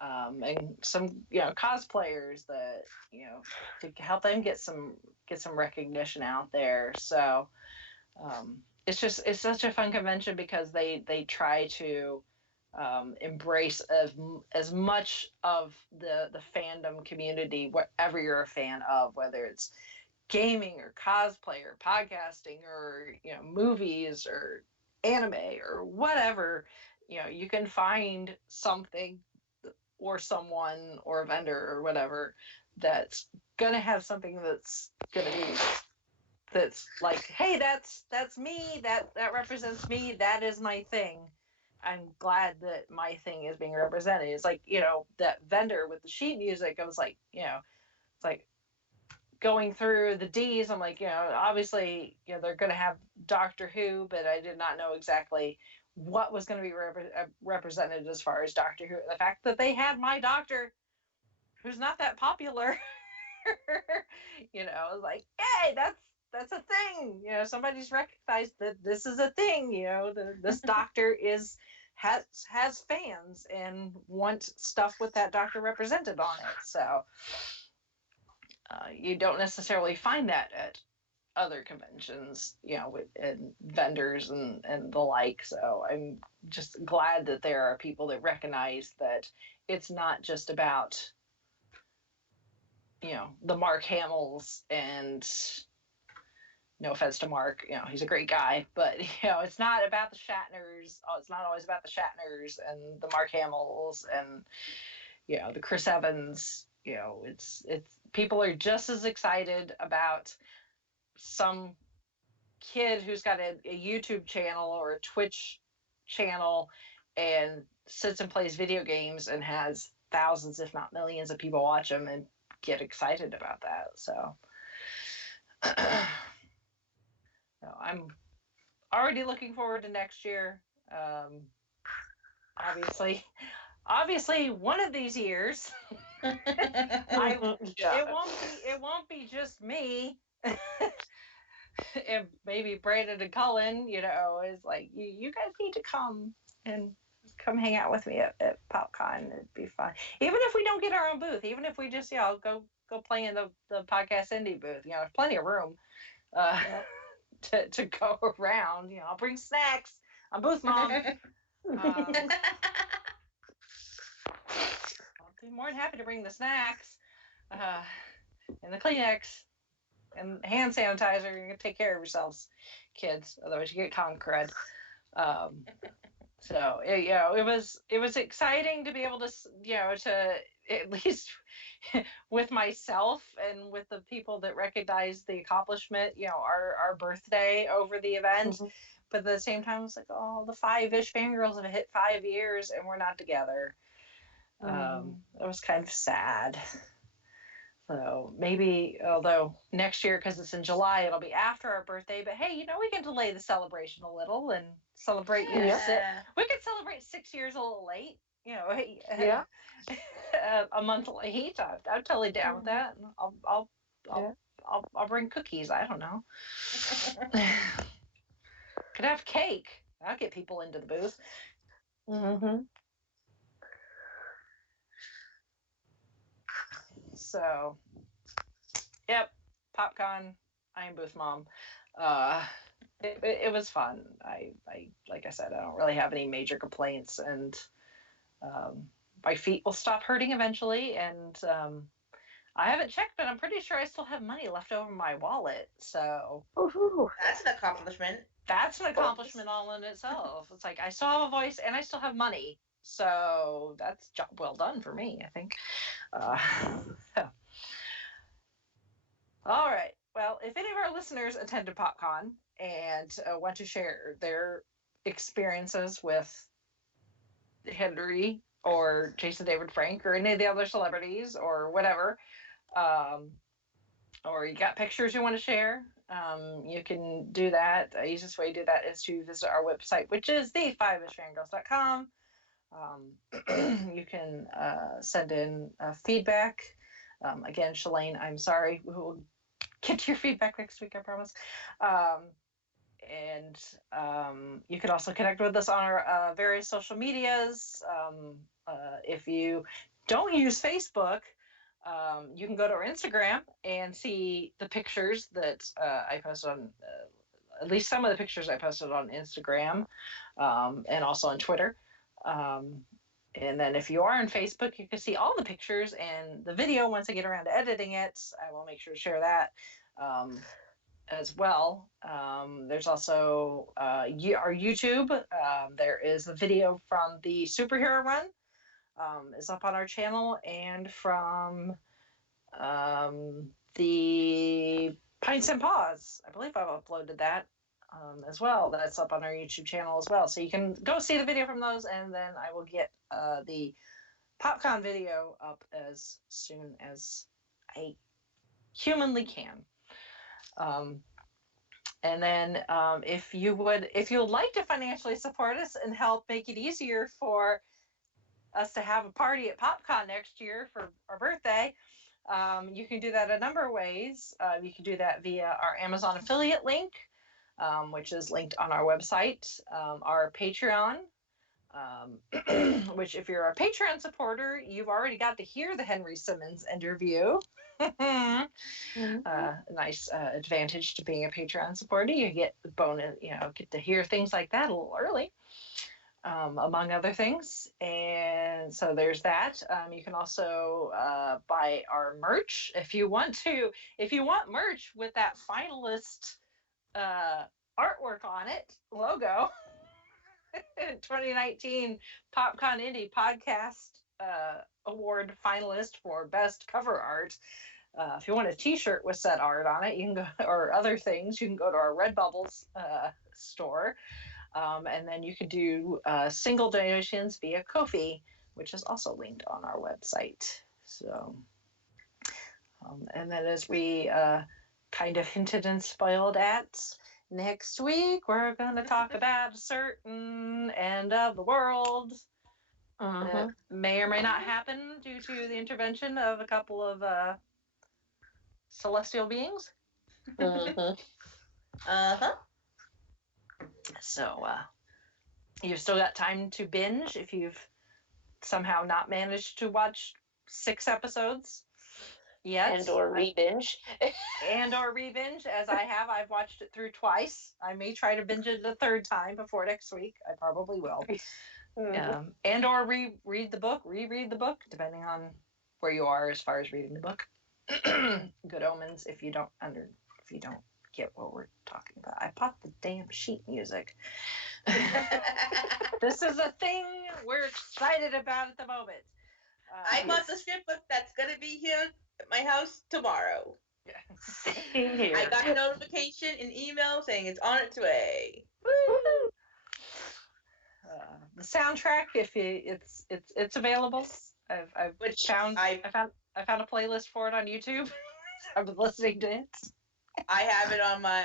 and some, you know, cosplayers that, you know, to help them get some recognition out there. So it's such a fun convention because they try to embrace as much of the fandom community, whatever you're a fan of, whether it's gaming or cosplay or podcasting or, you know, movies or anime or whatever. You know, you can find something or someone or a vendor or whatever that's gonna have something that's gonna be that's like, hey, that's me, that represents me, that is my thing. I'm glad that my thing is being represented. It's like, that vendor with the sheet music, I was like, it's like going through the D's. I'm like, obviously, they're going to have Doctor Who, but I did not know exactly what was going to be represented as far as Doctor Who. The fact that they had my doctor, who's not that popular, I was like, hey, that's a thing. Somebody's recognized that this is a thing. This doctor has fans and want stuff with that doctor represented on it. So you don't necessarily find that at other conventions, and vendors and the like. So I'm just glad that there are people that recognize that it's not just about, the Mark Hamills, and no offense to Mark, he's a great guy, but it's not about the Shatners. It's not always about the Shatners and the Mark Hamills and the Chris Evans. It's people are just as excited about some kid who's got a YouTube channel or a Twitch channel and sits and plays video games and has thousands, if not millions, of people watch them and get excited about that. So I'm already looking forward to next year. Obviously one of these years it won't be just me. And maybe Brandon and Cullen, is like, you guys need to come hang out with me at PopCon. It'd be fun. Even if we don't get our own booth, even if we just, go play in the podcast indie booth, there's plenty of room to go around. I'll bring snacks. I'm booth mom. I'll be more than happy to bring the snacks and the Kleenex and hand sanitizer. You're gonna take care of yourselves, kids. Otherwise, you get con crud. So it was exciting to be able to to at least with myself and with the people that recognize the accomplishment, our birthday over the event. Mm-hmm. But at the same time, it's like, oh, the 5-ish Fangirls have hit 5 years and we're not together. It was kind of sad. So maybe, although next year, because it's in July, it'll be after our birthday. But hey, we can delay the celebration a little and celebrate. We could celebrate 6 years a little late. A month late. I'm totally down with that. I'll bring cookies. I don't know. Could have cake. I'll get people into the booth. Mm-hmm. So, yep, PopCon. I am booth mom. It was fun. I like I said, I don't really have any major complaints, and my feet will stop hurting eventually. And I haven't checked, but I'm pretty sure I still have money left over in my wallet. So that's an accomplishment. That's an accomplishment all in itself. It's like I still have a voice and I still have money. So that's job well done for me, I think. All right. Well, if any of our listeners attended PopCon and want to share their experiences with Henry or Jason David Frank or any of the other celebrities or whatever, or you got pictures you want to share, you can do that. The easiest way to do that is to visit our website, which is the5ishfangirls.com. You can send in feedback. Again, Shalane, I'm sorry. We will get to your feedback next week, I promise. And you can also connect with us on our various social medias. If you don't use Facebook, you can go to our Instagram and see the pictures that I posted on, at least some of the pictures I posted on Instagram, and also on Twitter. And then if you are on Facebook, you can see all the pictures and the video once I get around to editing it. I will make sure to share that as well. There's also our YouTube. There is a video from the superhero run is up on our channel, and from The Pints and Paws, I believe I've uploaded that as well. That's up on our YouTube channel as well. So you can go see the video from those, and then I will get the PopCon video up as soon as I humanly can. And then if you'd like to financially support us and help make it easier for us to have a party at PopCon next year for our birthday, you can do that a number of ways. You can do that via our Amazon affiliate link, which is linked on our website, our Patreon, which if you're a Patreon supporter, you've already got to hear the Henry Simmons interview. Nice advantage to being a Patreon supporter. You get bonus, get to hear things like that a little early. Among other things. And so there's that. You can also buy our merch if you want merch with that finalist artwork on it, logo. 2019 PopCon Indie Podcast Award finalist for best cover art. If you want a t-shirt with said art on it, you can go, or other things, you can go to our Redbubbles store. And then you could do single donations via Ko-fi, which is also linked on our website. So, and then as we kind of hinted and spoiled at, next week we're going to talk about a certain end of the world that may or may not happen due to the intervention of a couple of celestial beings. So you've still got time to binge if you've somehow not managed to watch 6 episodes yet. And or re-binge. As I have. I've watched it through twice. I may try to binge it a 3rd time before next week. I probably will. And or reread the book, depending on where you are as far as reading the book. Good Omens, if you don't get what we're talking about. I bought the damn sheet music. This is a thing we're excited about at the moment. I bought the script book that's going to be here at my house tomorrow. Same here. I got a notification in email saying it's on its way. The soundtrack, if it's available. I found a playlist for it on YouTube. I've been listening to it. I have it on my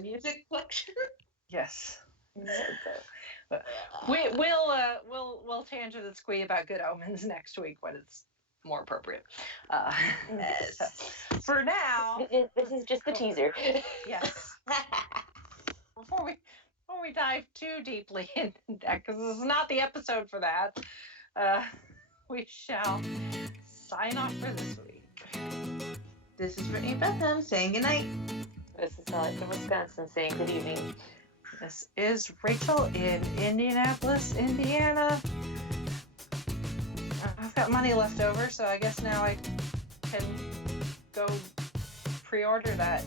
music collection. Yes. We'll tangent and squee about Good Omens next week when it's more appropriate. Yes. For now, this is just the teaser. Yes. Before we dive too deeply into that, because this is not the episode for that, we shall sign off for this week. This is Brittany Betham saying goodnight. This is Holly from Wisconsin saying good evening. This is Rachel in Indianapolis, Indiana. I've got money left over, so I guess now I can go pre-order that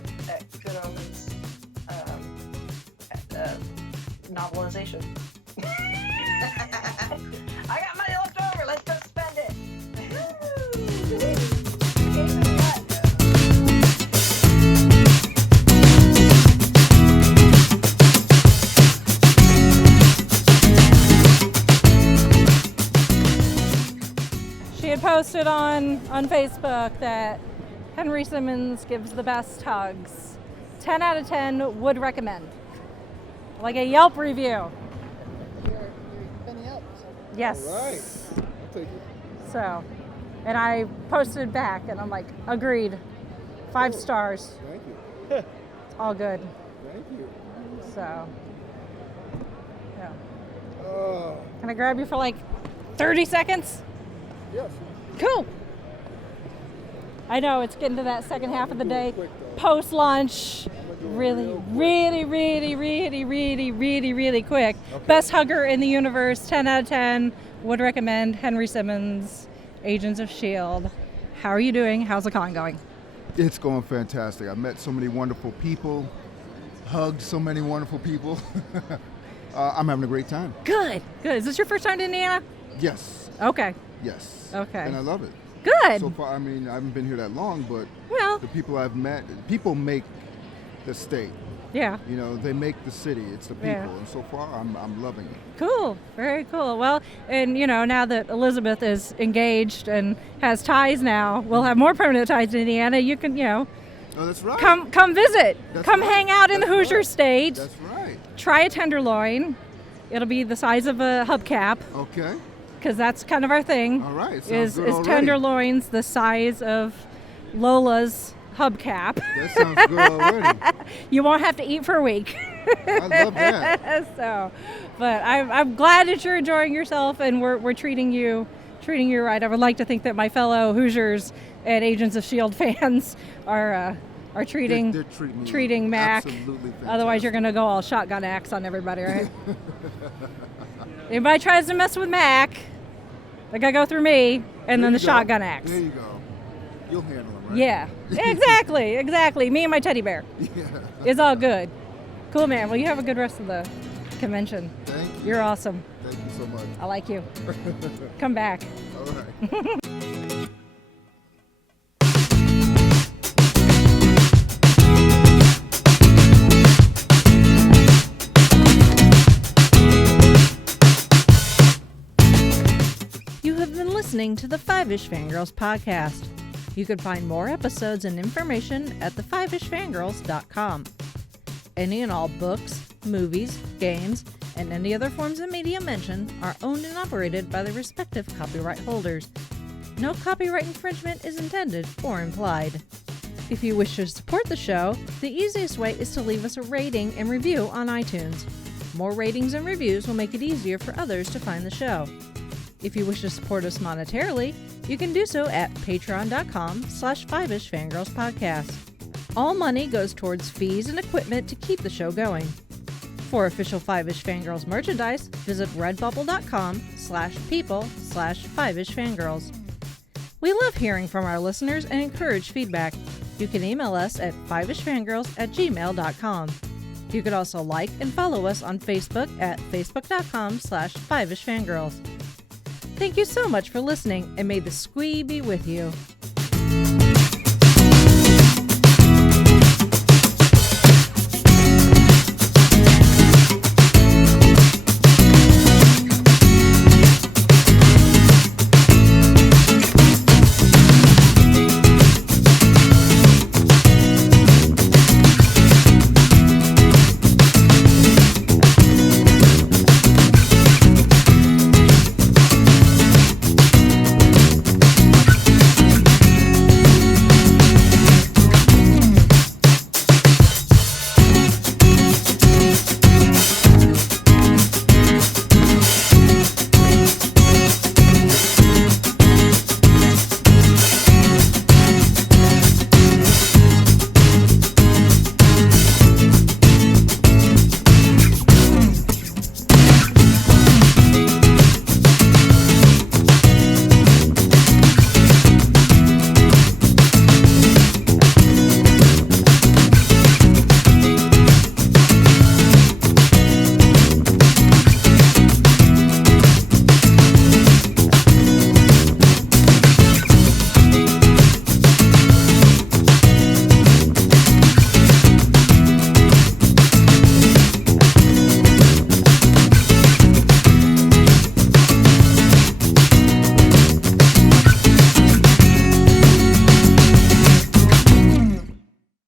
Good Omens novelization. I got money left over. Let's go spend it. She had posted on Facebook that Henry Simmons gives the best hugs. 10 out of 10 would recommend. Like a Yelp review. You're Penny up. Yes. All right. I'll take it. So, and I posted back and I'm like, agreed. 5 stars. Thank you. It's all good. Thank you. So, yeah. Oh, Can I grab you for like 30 seconds? yes. Cool. I know it's getting to that second half of the day. Quick, though. Post lunch. Really quick. Okay. Best hugger in the universe, 10 out of 10. Would recommend Henry Simmons, Agents of S.H.I.E.L.D. How are you doing? How's the con going? It's going fantastic. I met so many wonderful people, hugged so many wonderful people. I'm having a great time. Good. Is this your first time to Indiana? Yes. Okay. Yes. Okay. And I love it. Good. So far, I mean, I haven't been here that long, but Well, the people I've met, people make the state. yeah. You know, they make the city. It's the people, Yeah. and so far, I'm loving it. Cool. Very cool. Well, and now that Elizabeth is engaged and has ties now, we'll have more permanent ties in Indiana. You can, Oh, that's right. come visit. That's come right. hang out in the That's Hoosier right. State. That's right. Try a tenderloin. It'll be the size of a hubcap, Okay. because that's kind of our thing. All right. Sounds Is good is already. tenderloins the size of Lola's hubcap? That sounds good already. You won't have to eat for a week. I love that. So, but I'm glad that you're enjoying yourself and we're treating you right. I would like to think that my fellow Hoosiers and Agents of S.H.I.E.L.D. fans are treating They're treating me Mac. absolutely fantastic. Otherwise, you're gonna go all shotgun axe on everybody, right? Anybody tries to mess with Mac, they gotta go through me, and then the shotgun axe. There you go. You'll handle them, right? Yeah, exactly. Me and my teddy bear. Yeah. It's all good. Cool, man. Well, you have a good rest of the convention. Thank you. You're awesome. Thank you so much. I like you. Come back. All right. You have been listening to the Five-ish Fangirls podcast. You can find more episodes and information at thefivishfangirls.com. Any and all books, movies, games, and any other forms of media mentioned are owned and operated by the respective copyright holders. No copyright infringement is intended or implied. If you wish to support the show, the easiest way is to leave us a rating and review on iTunes. More ratings and reviews will make it easier for others to find the show. If you wish to support us monetarily, you can do so at patreon.com/5ishfangirlspodcast. All money goes towards fees and equipment to keep the show going. For official Five-ish Fangirls merchandise, visit redbubble.com/people/5ishfangirls. We love hearing from our listeners and encourage feedback. You can email us at fiveishfangirls@gmail.com. You could also like and follow us on Facebook at facebook.com/5ishfangirls. Thank you so much for listening, and may the squee be with you.